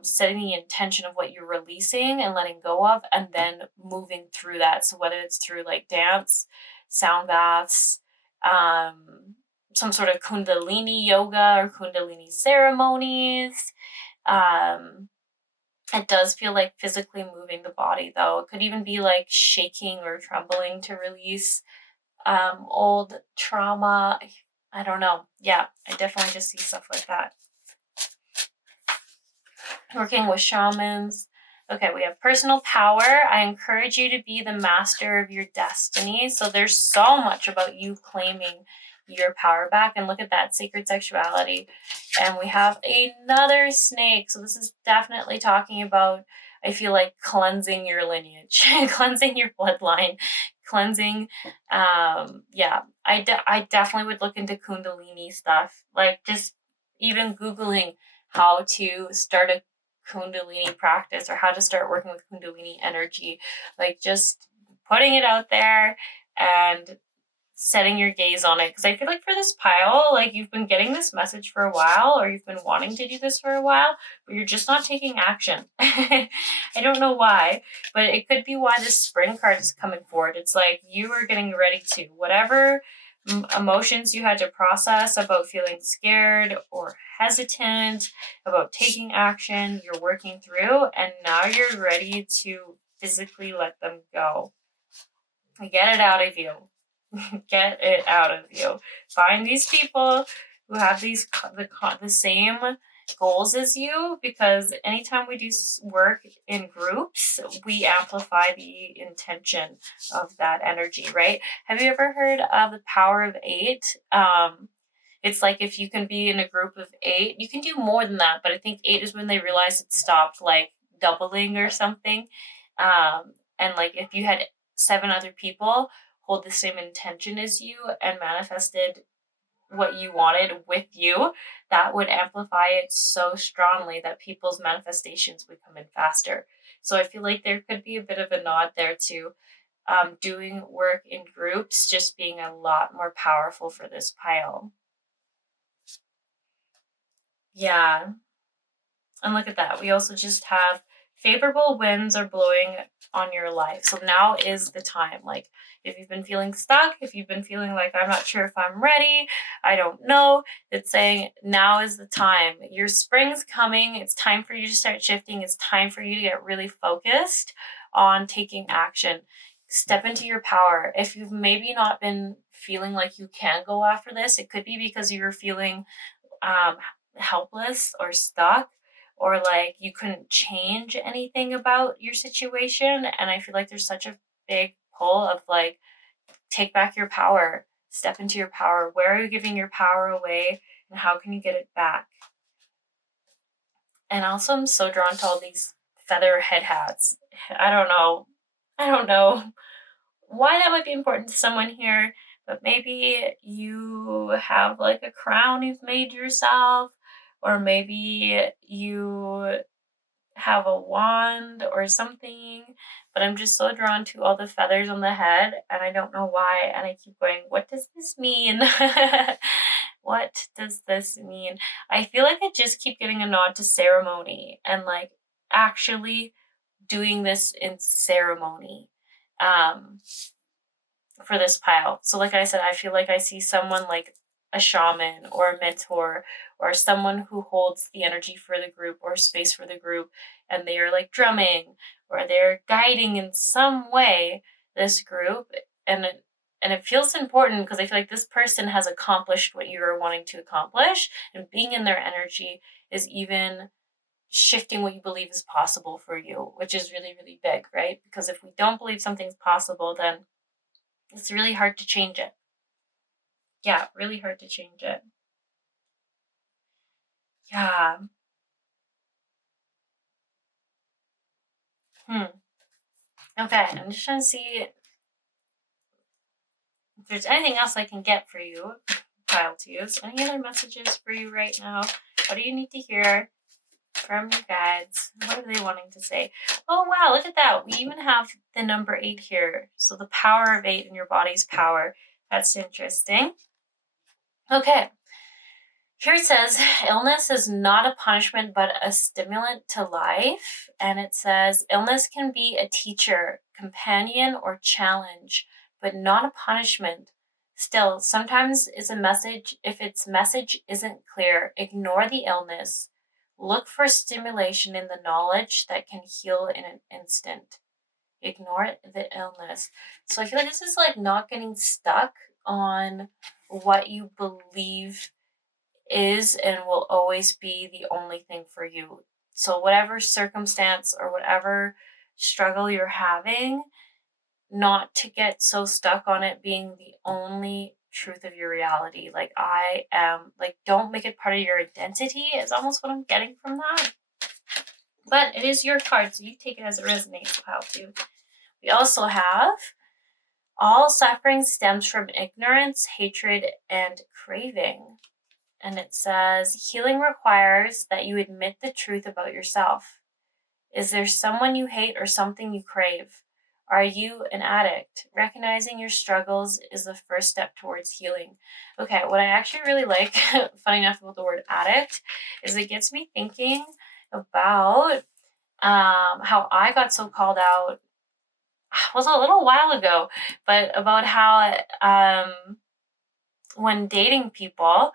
Setting the intention of what you're releasing and letting go of, and then moving through that. So whether it's through like dance, sound baths, some sort of kundalini yoga or kundalini ceremonies. It does feel like physically moving the body, though. It could even be like shaking or trembling to release old trauma. I don't know. Yeah, I definitely just see stuff like that. Working with shamans. Okay, we have personal power. I encourage you to be the master of your destiny. So there's so much about you claiming your power back. And look at that, sacred sexuality. And we have another snake. So this is definitely talking about, I feel like, cleansing your lineage, cleansing your bloodline, cleansing. I definitely would look into Kundalini stuff. Like, just even Googling how to start a Kundalini practice or how to start working with Kundalini energy. Like, just putting it out there and setting your gaze on it. Because I feel like for this pile, like, you've been getting this message for a while, or you've been wanting to do this for a while, but you're just not taking action. I don't know why, but it could be why this spring card is coming forward. It's like you are getting ready to, whatever emotions you had to process about feeling scared or hesitant about taking action, you're working through, and now you're ready to physically let them go. Get it out of you. Get it out of you. Find these people who have the same goals as you, because anytime we do work in groups, we amplify the intention of that energy, right? Have you ever heard of the power of 8? It's like if you can be in a group of 8, you can do more than that, but I think 8 is when they realized it stopped like doubling or something. And like if you had 7 other people hold the same intention as you and manifested what you wanted with you, that would amplify it so strongly that people's manifestations would come in faster. So I feel like there could be a bit of a nod there to doing work in groups just being a lot more powerful for this pile. Yeah. And look at that. We also just have favorable winds are blowing on your life. So now is the time. Like, if you've been feeling stuck, if you've been feeling like, I'm not sure if I'm ready, I don't know, it's saying now is the time. Your spring's coming. It's time for you to start shifting. It's time for you to get really focused on taking action. Step into your power. If you've maybe not been feeling like you can go after this, it could be because you were feeling helpless or stuck, or like you couldn't change anything about your situation. And I feel like there's such a big pull of like, take back your power, step into your power. Where are you giving your power away, and how can you get it back? And also, I'm so drawn to all these feather head hats. I don't know why that might be important to someone here, but maybe you have like a crown you've made yourself, or maybe you have a wand or something, but I'm just so drawn to all the feathers on the head, and I don't know why, and I keep going, what does this mean? What does this mean? I feel like I just keep getting a nod to ceremony and like actually doing this in ceremony for this pile. So like I said, I feel like I see someone like a shaman or a mentor or someone who holds the energy for the group or space for the group, and they are like drumming or they're guiding in some way this group, and it feels important because I feel like this person has accomplished what you are wanting to accomplish, and being in their energy is even shifting what you believe is possible for you, which is really, really big, right? Because if we don't believe something's possible, then it's really hard to change it. Yeah, really hard to change it. Yeah. Okay, I'm just trying to see if there's anything else I can get for you, pile to use. Any other messages for you right now? What do you need to hear from your guides? What are they wanting to say? Oh, wow, look at that. We even have the number 8 here. So the power of 8 in your body's power. That's interesting. Okay. Here it says, illness is not a punishment, but a stimulant to life. And it says, illness can be a teacher, companion, or challenge, but not a punishment. Still, sometimes it's a message. If its message isn't clear, ignore the illness. Look for stimulation in the knowledge that can heal in an instant. Ignore the illness. So I feel like this is like not getting stuck on what you believe is and will always be the only thing for you. So whatever circumstance or whatever struggle you're having, not to get so stuck on it being the only truth of your reality. Like, I am, like, don't make it part of your identity is almost what I'm getting from that. But it is your card, so you take it as it resonates, pile 2. We also have all suffering stems from ignorance, hatred, and craving. And it says, healing requires that you admit the truth about yourself. Is there someone you hate or something you crave? Are you an addict? Recognizing your struggles is the first step towards healing. Okay, what I actually really like, funny enough, about the word addict, is it gets me thinking about how I got so called out, was a little while ago, but about how when dating people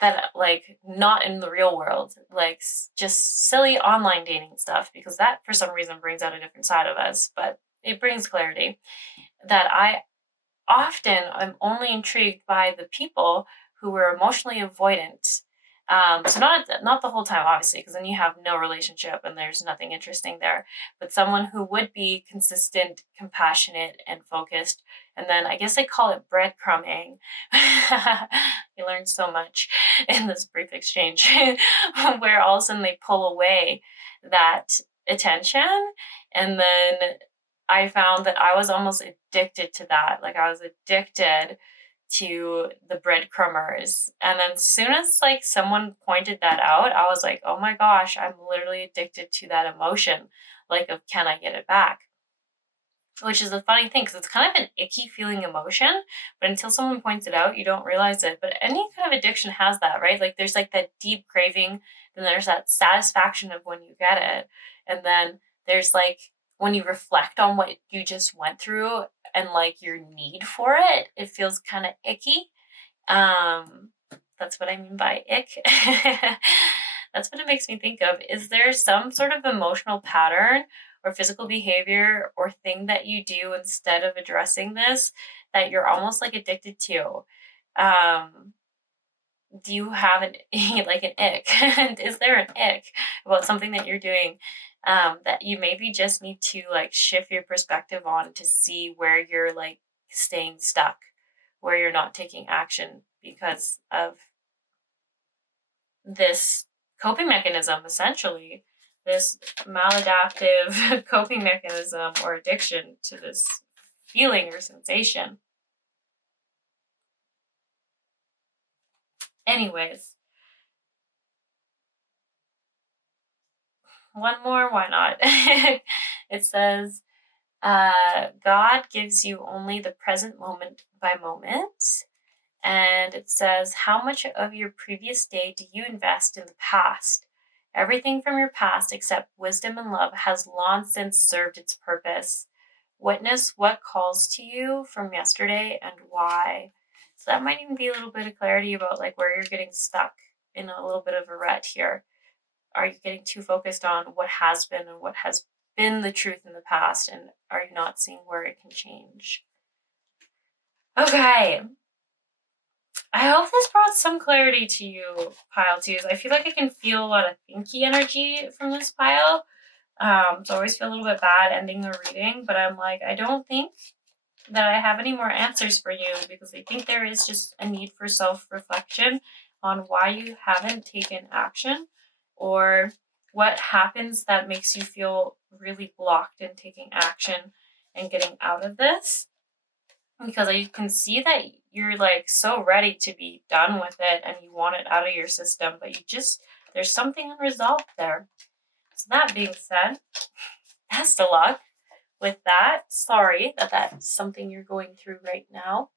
that, like, not in the real world, like just silly online dating stuff, because that for some reason brings out a different side of us, but it brings clarity, that I often am only intrigued by the people who were emotionally avoidant. So not the whole time, obviously, because then you have no relationship and there's nothing interesting there. But someone who would be consistent, compassionate, and focused. And then I guess I call it breadcrumbing. You learn so much in this brief exchange, where all of a sudden they pull away that attention, and then I found that I was almost addicted to that. Like, I was addicted to the breadcrumbers. And then as soon as, like, someone pointed that out, I was like, oh my gosh, I'm literally addicted to that emotion. Like, of, can I get it back? Which is a funny thing, because it's kind of an icky feeling emotion, but until someone points it out, you don't realize it. But any kind of addiction has that, right? Like, there's like that deep craving, then there's that satisfaction of when you get it, and then there's like when you reflect on what you just went through and like your need for it, it feels kind of icky. That's what I mean by ick. That's what it makes me think of. Is there some sort of emotional pattern or physical behavior or thing that you do instead of addressing this that you're almost like addicted to? Do you have an like an ick? And is there an ick about something that you're doing that you maybe just need to like shift your perspective on to see where you're like staying stuck, where you're not taking action because of this coping mechanism, essentially, this maladaptive coping mechanism or addiction to this feeling or sensation. Anyways, one more, why not? It says, God gives you only the present moment by moment. And it says, how much of your previous day do you invest in the past? Everything from your past except wisdom and love has long since served its purpose. Witness what calls to you from yesterday and why. So that might even be a little bit of clarity about like where you're getting stuck in a little bit of a rut here. Are you getting too focused on what has been and what has been the truth in the past, and are you not seeing where it can change? Okay. I hope this brought some clarity to you, pile twos. I feel like I can feel a lot of thinky energy from this pile. So I always feel a little bit bad ending the reading, but I'm like, I don't think that I have any more answers for you, because I think there is just a need for self-reflection on why you haven't taken action, or what happens that makes you feel really blocked in taking action and getting out of this. Because I can see that you're like so ready to be done with it and you want it out of your system, but there's something unresolved there. So that being said, best of luck with that. Sorry that that's something you're going through right now.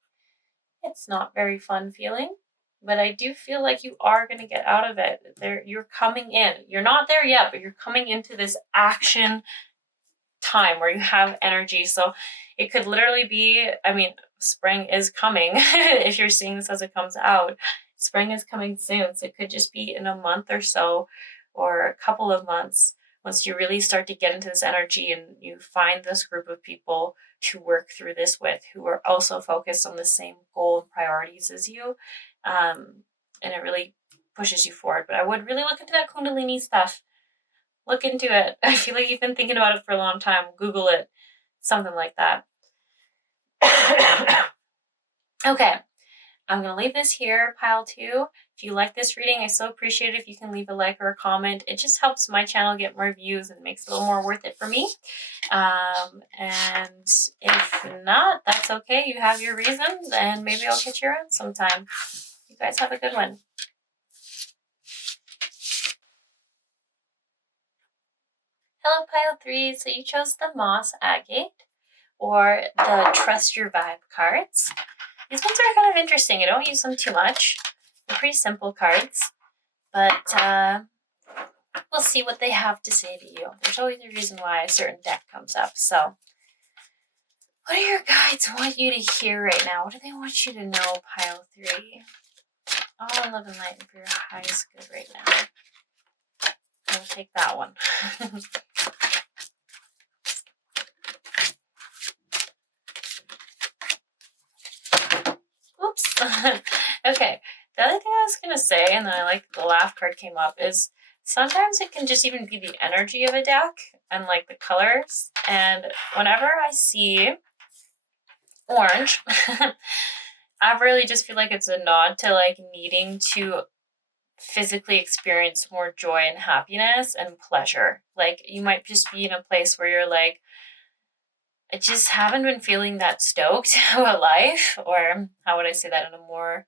It's not very fun feeling, but I do feel like you are going to get out of it. You're coming in. You're not there yet, but you're coming into this action time where you have energy. So it could literally be, I mean, spring is coming. If you're seeing this as it comes out, spring is coming soon. So it could just be in a month or so, or a couple of months, once you really start to get into this energy and you find this group of people to work through this with, who are also focused on the same goal and priorities as you. And it really pushes you forward. But I would really look into that Kundalini stuff. Look into it. I feel like you've been thinking about it for a long time. Google it. Something like that. Okay. I'm going to leave this here, pile 2. If you like this reading, I so appreciate it if you can leave a like or a comment. It just helps my channel get more views and makes it a little more worth it for me. And if not, that's okay. You have your reasons, and maybe I'll catch you around sometime. You guys have a good one. Hello, pile 3. So you chose the Moss Agate or the Trust Your Vibe cards. These ones are kind of interesting. I don't use them too much. They're pretty simple cards, but we'll see what they have to say to you. There's always a reason why a certain deck comes up. So what do your guides want you to hear right now? What do they want you to know, pile 3? All in love and light for your highest good right now. I'll take that one. Oops. Okay. The other thing I was going to say, and then I like the laugh card came up, is sometimes it can just even be the energy of a deck and like the colors. And whenever I see orange, I really just feel like it's a nod to like needing to physically experience more joy and happiness and pleasure. Like you might just be in a place where you're like, I just haven't been feeling that stoked about life, or how would I say that in a more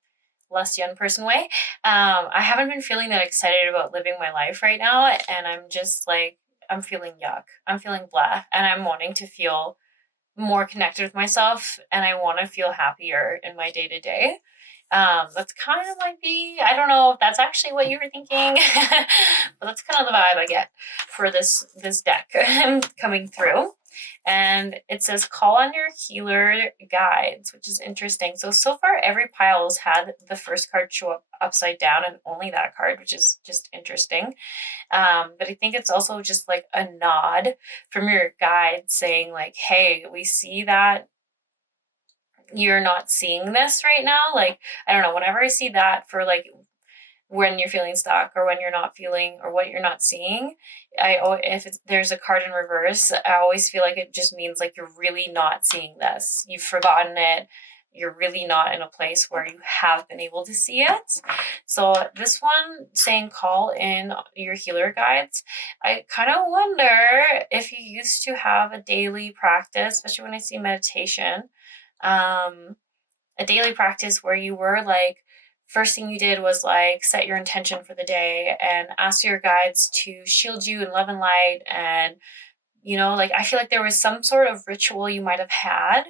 less young person way? I haven't been feeling that excited about living my life right now, and I'm just like, I'm feeling yuck. I'm feeling blah, and I'm wanting to feel more connected with myself, and I want to feel happier in my day to day. That's kind of might be, I don't know if that's actually what you were thinking, but that's kind of the vibe I get for this deck coming through. And it says call on your healer guides, which is interesting. So far every pile has had the first card show up upside down and only that card, which is just interesting. But I think it's also just like a nod from your guide saying like, hey, we see that you're not seeing this right now. Like, I don't know, whenever I see that for like when you're feeling stuck or when you're not feeling or what you're not seeing, there's a card in reverse, I always feel like it just means like you're really not seeing this. You've forgotten it. You're really not in a place where you have been able to see it. So this one saying call in your healer guides, I kind of wonder if you used to have a daily practice, especially when I see meditation, a daily practice where you were like, first thing you did was like set your intention for the day and ask your guides to shield you in love and light. And like I feel like there was some sort of ritual you might have had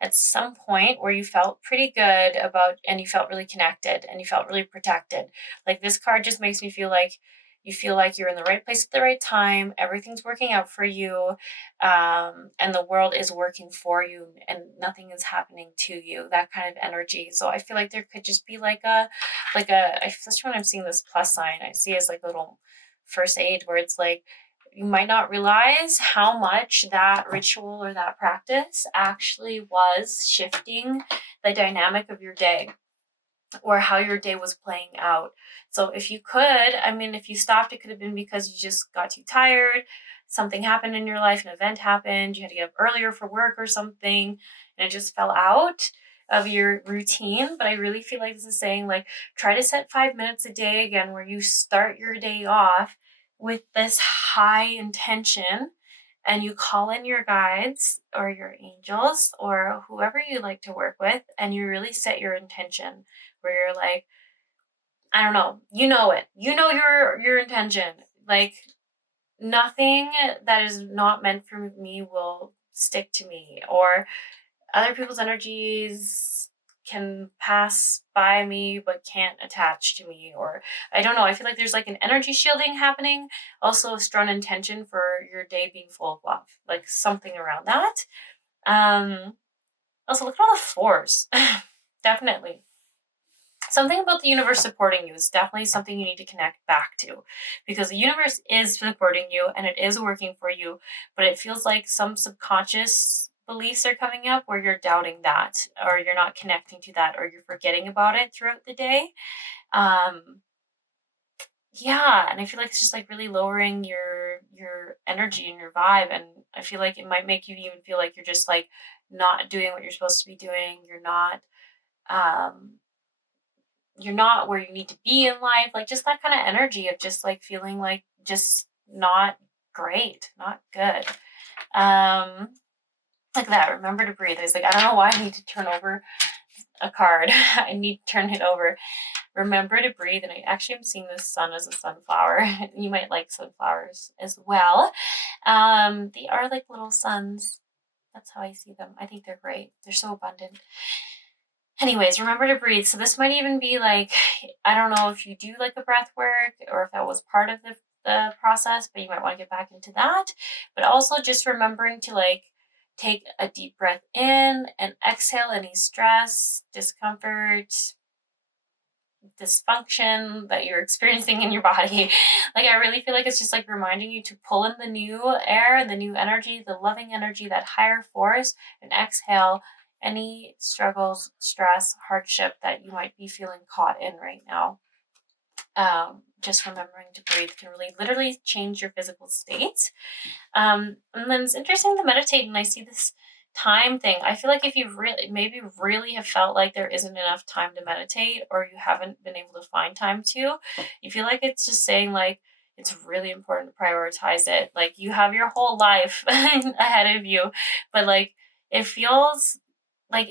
at some point where you felt pretty good about, and you felt really connected and you felt really protected. Like this card just makes me feel like you feel like you're in the right place at the right time. Everything's working out for you. And the world is working for you and nothing is happening to you, that kind of energy. So I feel like there could just be especially when I'm seeing this plus sign, I see as like a little first aid where it's like, you might not realize how much that ritual or that practice actually was shifting the dynamic of your day or how your day was playing out. So if you could, if you stopped, it could have been because you just got too tired, something happened in your life, an event happened, you had to get up earlier for work or something, and it just fell out of your routine. But I really feel like this is saying like, try to set 5 minutes a day again where you start your day off with this high intention and you call in your guides or your angels or whoever you like to work with, and you really set your intention where you're like, I don't know, your intention. Like nothing that is not meant for me will stick to me, or other people's energies can pass by me but can't attach to me, or I don't know. I feel like there's like an energy shielding happening, also a strong intention for your day being full of love, like something around that. Also look at all the fours. Definitely something about the universe supporting you is definitely something you need to connect back to, because the universe is supporting you and it is working for you, but it feels like some subconscious beliefs are coming up where you're doubting that, or you're not connecting to that, or you're forgetting about it throughout the day. Yeah, and I feel like it's just like really lowering your energy and your vibe, and I feel like it might make you even feel like you're just like not doing what you're supposed to be doing. You're not you're not where you need to be in life, like just that kind of energy of just like feeling like just not great, not good. Like that. Remember to breathe. I was like, I don't know why I need to turn over a card. I need to turn it over. Remember to breathe. And I actually am seeing the sun as a sunflower. You might like sunflowers as well. They are like little suns. That's how I see them. I think they're great. They're so abundant. Anyways, remember to breathe. So this might even be like, I don't know if you do like a breath work or if that was part of the process, but you might want to get back into that. But also just remembering to like take a deep breath in and exhale any stress, discomfort, dysfunction that you're experiencing in your body. Like I really feel like it's just like reminding you to pull in the new air, the new energy, the loving energy, that higher force, and exhale any struggles, stress, hardship that you might be feeling caught in right now. Just remembering to breathe can really literally change your physical state. And then it's interesting to meditate, and I see this time thing. I feel like if you really have felt like there isn't enough time to meditate, or you haven't been able to find time to, you feel like it's just saying like it's really important to prioritize it. Like you have your whole life ahead of you, but like it feels like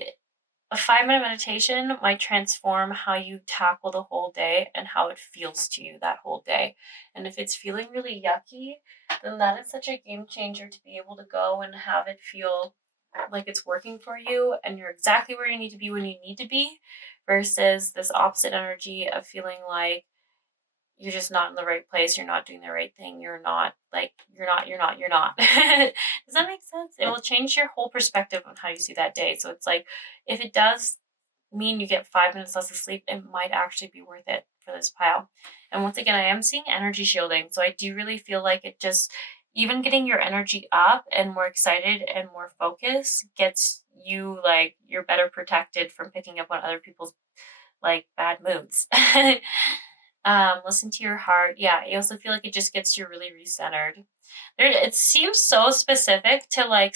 a 5-minute meditation might transform how you tackle the whole day and how it feels to you that whole day. And if it's feeling really yucky, then that is such a game changer to be able to go and have it feel like it's working for you and you're exactly where you need to be when you need to be, versus this opposite energy of feeling like you're just not in the right place, you're not doing the right thing, you're not. Does that make sense? It will change your whole perspective on how you see that day. So it's like, if it does mean you get 5 minutes less of sleep, it might actually be worth it for this pile. And once again, I am seeing energy shielding. So I do really feel like it just, even getting your energy up and more excited and more focused gets you like, you're better protected from picking up on other people's like bad moods. Listen to your heart. Yeah, I also feel like it just gets you really recentered. It seems so specific to like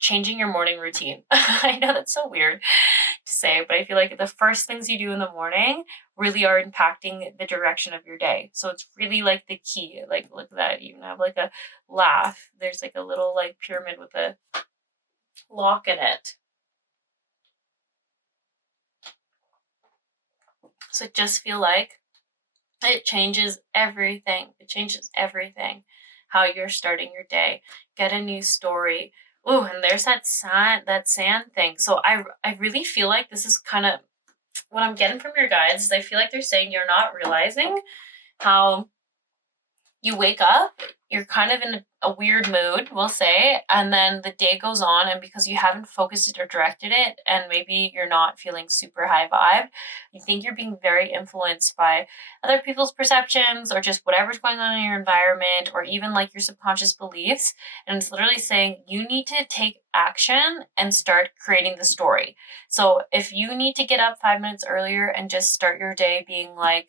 changing your morning routine. I know that's so weird to say, but I feel like the first things you do in the morning really are impacting the direction of your day. So it's really like the key. Like look at that, you even have like a laugh. There's like a little like pyramid with a lock in it. So I just feel like it changes everything. It changes everything. How you're starting your day. Get a new story. Ooh, and there's that sand thing. So I really feel like this is kind of what I'm getting from your guides. Is I feel like they're saying you're not realizing how you wake up, you're kind of in a weird mood, we'll say, and then the day goes on, and because you haven't focused it or directed it, and maybe you're not feeling super high vibe, you think you're being very influenced by other people's perceptions or just whatever's going on in your environment, or even like your subconscious beliefs. And it's literally saying you need to take action and start creating the story. So if you need to get up 5 minutes earlier and just start your day being like,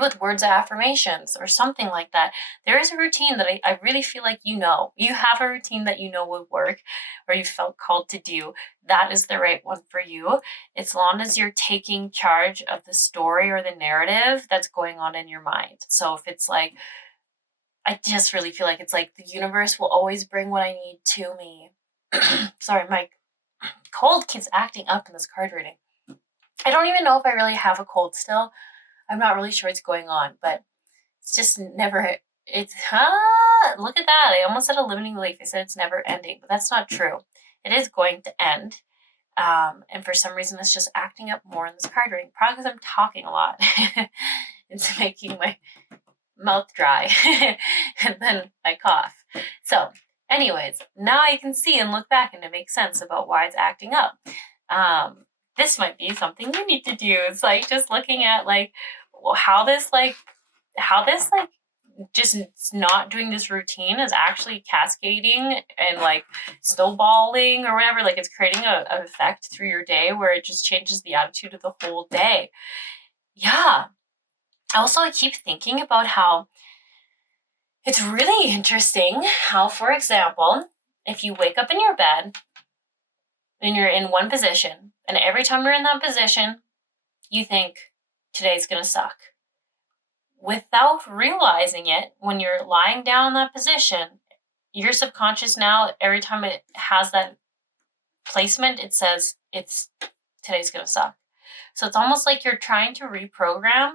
with words of affirmations or something like that. There is a routine that I really feel like you have a routine that you know would work, or you felt called to do. That is the right one for you. As long as you're taking charge of the story or the narrative that's going on in your mind. So if it's like, I just really feel like it's like the universe will always bring what I need to me. Sorry, my cold keeps acting up in this card reading. I don't even know if I really have a cold still. I'm not really sure what's going on, but it's just never, look at that. I almost said a limiting belief. I said it's never ending, but that's not true. It is going to end. And for some reason, it's just acting up more in this card reading, probably because I'm talking a lot. It's making my mouth dry and then I cough. So anyways, now I can see and look back and it makes sense about why it's acting up. This might be something you need to do. It's like just looking at like how this just not doing this routine is actually cascading and like snowballing or whatever. Like it's creating an effect through your day where it just changes the attitude of the whole day. Yeah. Also, I keep thinking about how it's really interesting how, for example, if you wake up in your bed and you're in one position, and every time you're in that position, you think today's gonna suck. Without realizing it, when you're lying down in that position, your subconscious now, every time it has that placement, it says today's gonna suck. So it's almost like you're trying to reprogram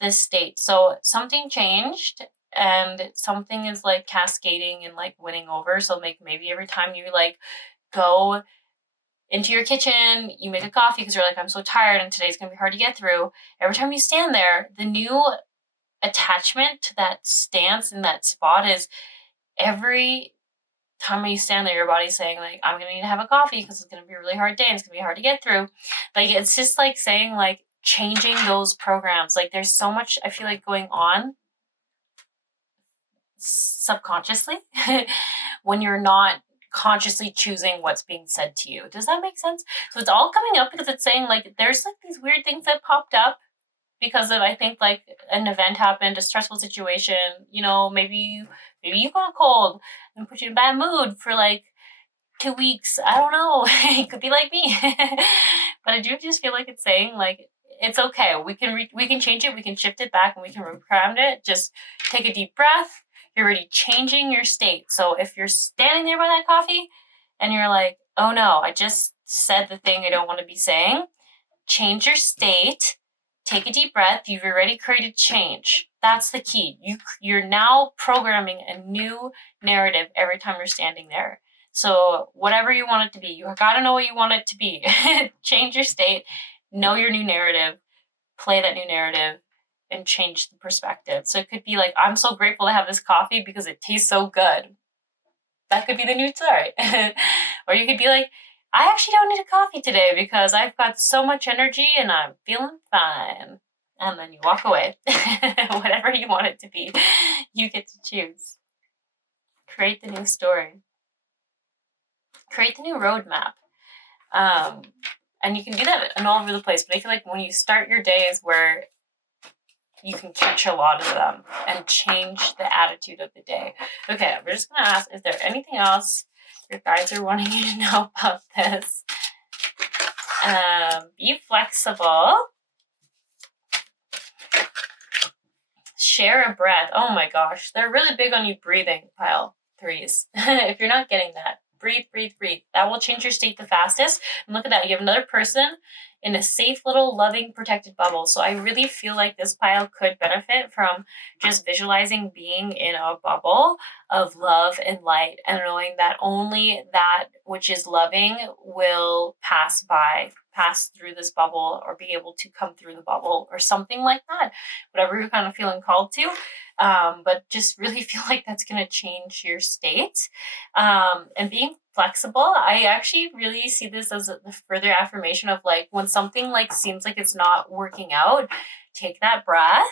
this state. So something changed and something is like cascading and like winning over. So maybe every time you like go into your kitchen, you make a coffee because you're like, I'm so tired and today's gonna be hard to get through. Every time you stand there, the new attachment to that stance in that spot is every time you stand there, your body's saying like, I'm gonna need to have a coffee because it's gonna be a really hard day and it's gonna be hard to get through. Like, it's just like saying like changing those programs. Like, there's so much I feel like going on subconsciously when you're not consciously choosing what's being said to you. Does that make sense? So it's all coming up because it's saying like there's like these weird things that popped up because of, I think, like an event happened, a stressful situation, you know, maybe you got a cold and put you in a bad mood for like 2 weeks. I don't know. It could be like me. But I do just feel like it's saying like it's okay. We can change it, we can shift it back, and we can reprogram it. Just take a deep breath. You're already changing your state. So if you're standing there by that coffee and you're like, oh no, I just said the thing I don't want to be saying, change your state. Take a deep breath. You've already created change. That's the key. You're now programming a new narrative every time you're standing there. So whatever you want it to be, you got to know what you want it to be. Change your state, know your new narrative, play that new narrative, and change the perspective. So it could be like, I'm so grateful to have this coffee because it tastes so good. That could be the new story. Or you could be like, I actually don't need a coffee today because I've got so much energy and I'm feeling fine. And then you walk away. Whatever you want it to be, you get to choose. Create the new story. Create the new roadmap. And you can do that all over the place. But I feel like when you start your days where you can catch a lot of them and change the attitude of the day. Okay, we're just going to ask, is there anything else your guides are wanting you to know about this? Be flexible. Share a breath. Oh my gosh, they're really big on you breathing, pile 3s. If you're not getting that, breathe, breathe, breathe. That will change your state the fastest. And look at that, you have another person in a safe little loving protected bubble. So I really feel like this pile could benefit from just visualizing being in a bubble of love and light and knowing that only that which is loving will pass through this bubble or be able to come through the bubble or something like that, whatever you're kind of feeling called to. But just really feel like that's going to change your state. And being flexible, I actually really see this as a further affirmation of like when something like seems like it's not working out, take that breath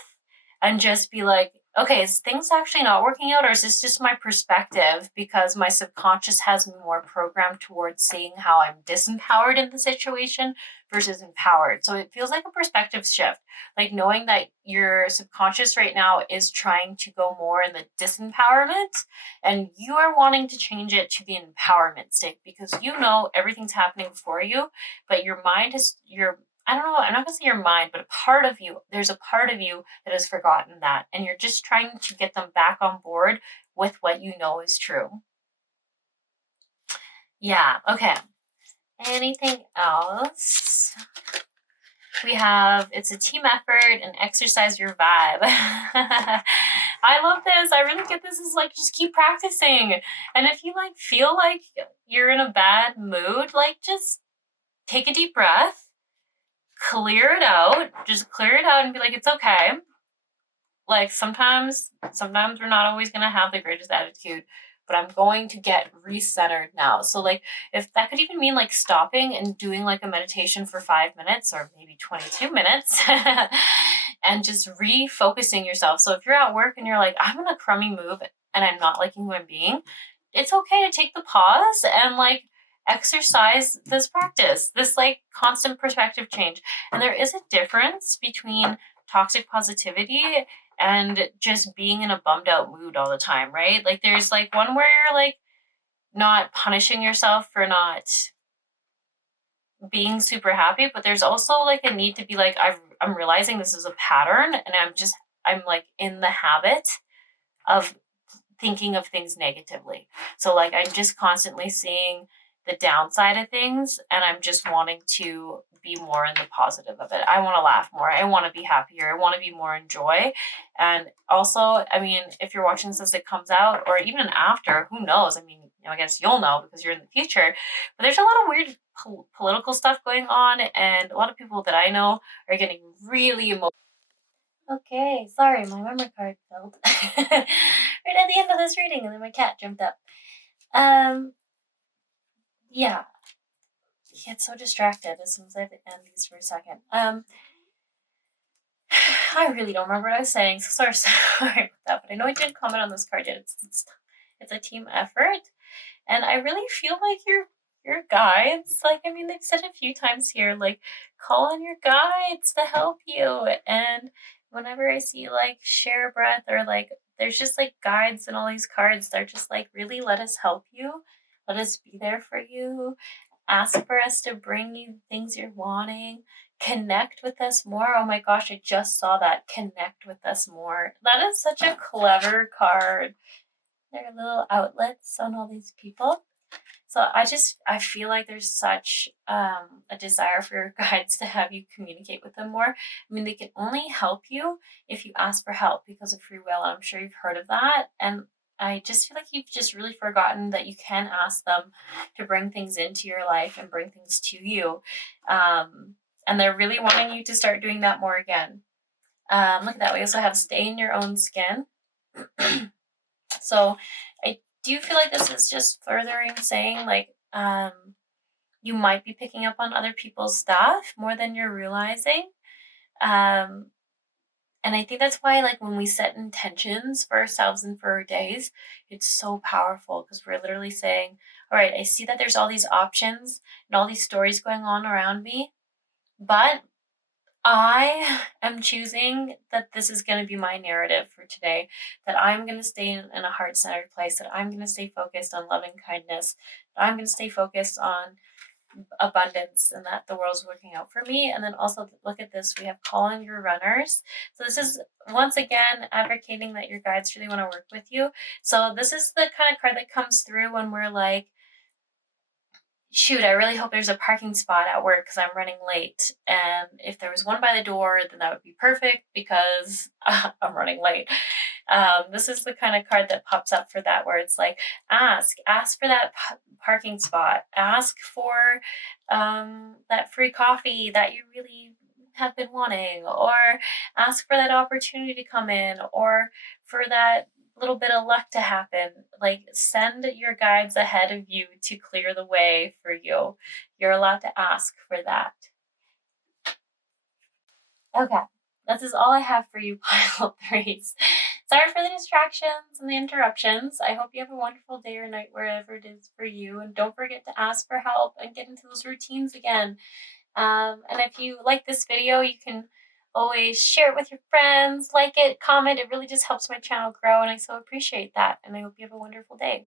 and just be like, okay, is things actually not working out, or is this just my perspective because my subconscious has me more programmed towards seeing how I'm disempowered in the situation versus empowered? So it feels like a perspective shift, like knowing that your subconscious right now is trying to go more in the disempowerment and you are wanting to change it to the empowerment state because you know everything's happening for you, but your mind is I don't know, I'm not going to say your mind, but there's a part of you that has forgotten that. And you're just trying to get them back on board with what you know is true. Yeah, okay. Anything else? We have, it's a team effort and exercise your vibe. I love this. I really get this. Is like, just keep practicing. And if you like feel like you're in a bad mood, like just take a deep breath. Clear it out. Just clear it out and be like, it's okay. Like sometimes we're not always going to have the greatest attitude, but I'm going to get recentered now. So like if that could even mean like stopping and doing like a meditation for 5 minutes or maybe 22 minutes and just refocusing yourself. So if you're at work and you're like, I'm in a crummy mood and I'm not liking who I'm being, it's okay to take the pause and like exercise this practice, this like constant perspective change. And there is a difference between toxic positivity and just being in a bummed out mood all the time, right? Like there's like one where you're like not punishing yourself for not being super happy, but there's also like a need to be like, I'm realizing this is a pattern, and I'm like in the habit of thinking of things negatively. So like I'm just constantly seeing the downside of things, and I'm just wanting to be more in the positive of it. I want to laugh more. I want to be happier. I want to be more in joy. And also, I mean, if you're watching this as it comes out, or even after, who knows? I mean, I guess you'll know because you're in the future. But there's a lot of weird political stuff going on, and a lot of people that I know are getting really emotional. Okay, sorry, my memory card filled right at the end of this reading, and then my cat jumped up. Yeah, he gets so distracted as soon as I end these for a second. I really don't remember what I was saying, so sorry about that. But I know I didn't comment on this card yet. It's a team effort, and I really feel like your guides, like, I mean, they've said a few times here, like, call on your guides to help you. And whenever I see like share breath, or like there's just like guides and all these cards, they're just like, really let us help you, let us be there for you, ask for us to bring you things you're wanting, connect with us more. Oh my gosh, I just saw that, connect with us more. That is such a clever card. There are little outlets on all these people. So I feel like there's such a desire for your guides to have you communicate with them more. I mean, they can only help you if you ask for help because of free will. I'm sure you've heard of that. And I just feel like you've just really forgotten that you can ask them to bring things into your life and bring things to you. And they're really wanting you to start doing that more again. Look at that. We also have stay in your own skin. So I do feel like this is just furthering saying, like, you might be picking up on other people's stuff more than you're realizing. And I think that's why, like, when we set intentions for ourselves and for our days, it's so powerful, because we're literally saying, all right, I see that there's all these options and all these stories going on around me, but I am choosing that this is going to be my narrative for today, that I'm going to stay in a heart-centered place, that I'm going to stay focused on loving kindness, that I'm going to stay focused on abundance, and that the world's working out for me. And then also look at this, we have call on your runners. So this is once again advocating that your guides really want to work with you. So this is the kind of card that comes through when we're like, shoot, I really hope there's a parking spot at work because I'm running late. And if there was one by the door, then that would be perfect because I'm running late. This is the kind of card that pops up for that, where it's like, ask for that parking spot, ask for that free coffee that you really have been wanting, or ask for that opportunity to come in, or for that little bit of luck to happen. Like, send your guides ahead of you to clear the way for you. You're allowed to ask for that. Okay, this is all I have for you, pile threes. Sorry for the distractions and the interruptions. I hope you have a wonderful day or night wherever it is for you, and don't forget to ask for help and get into those routines again. And if you like this video, you can always share it with your friends, like it, comment. It really just helps my channel grow, and I so appreciate that. And I hope you have a wonderful day.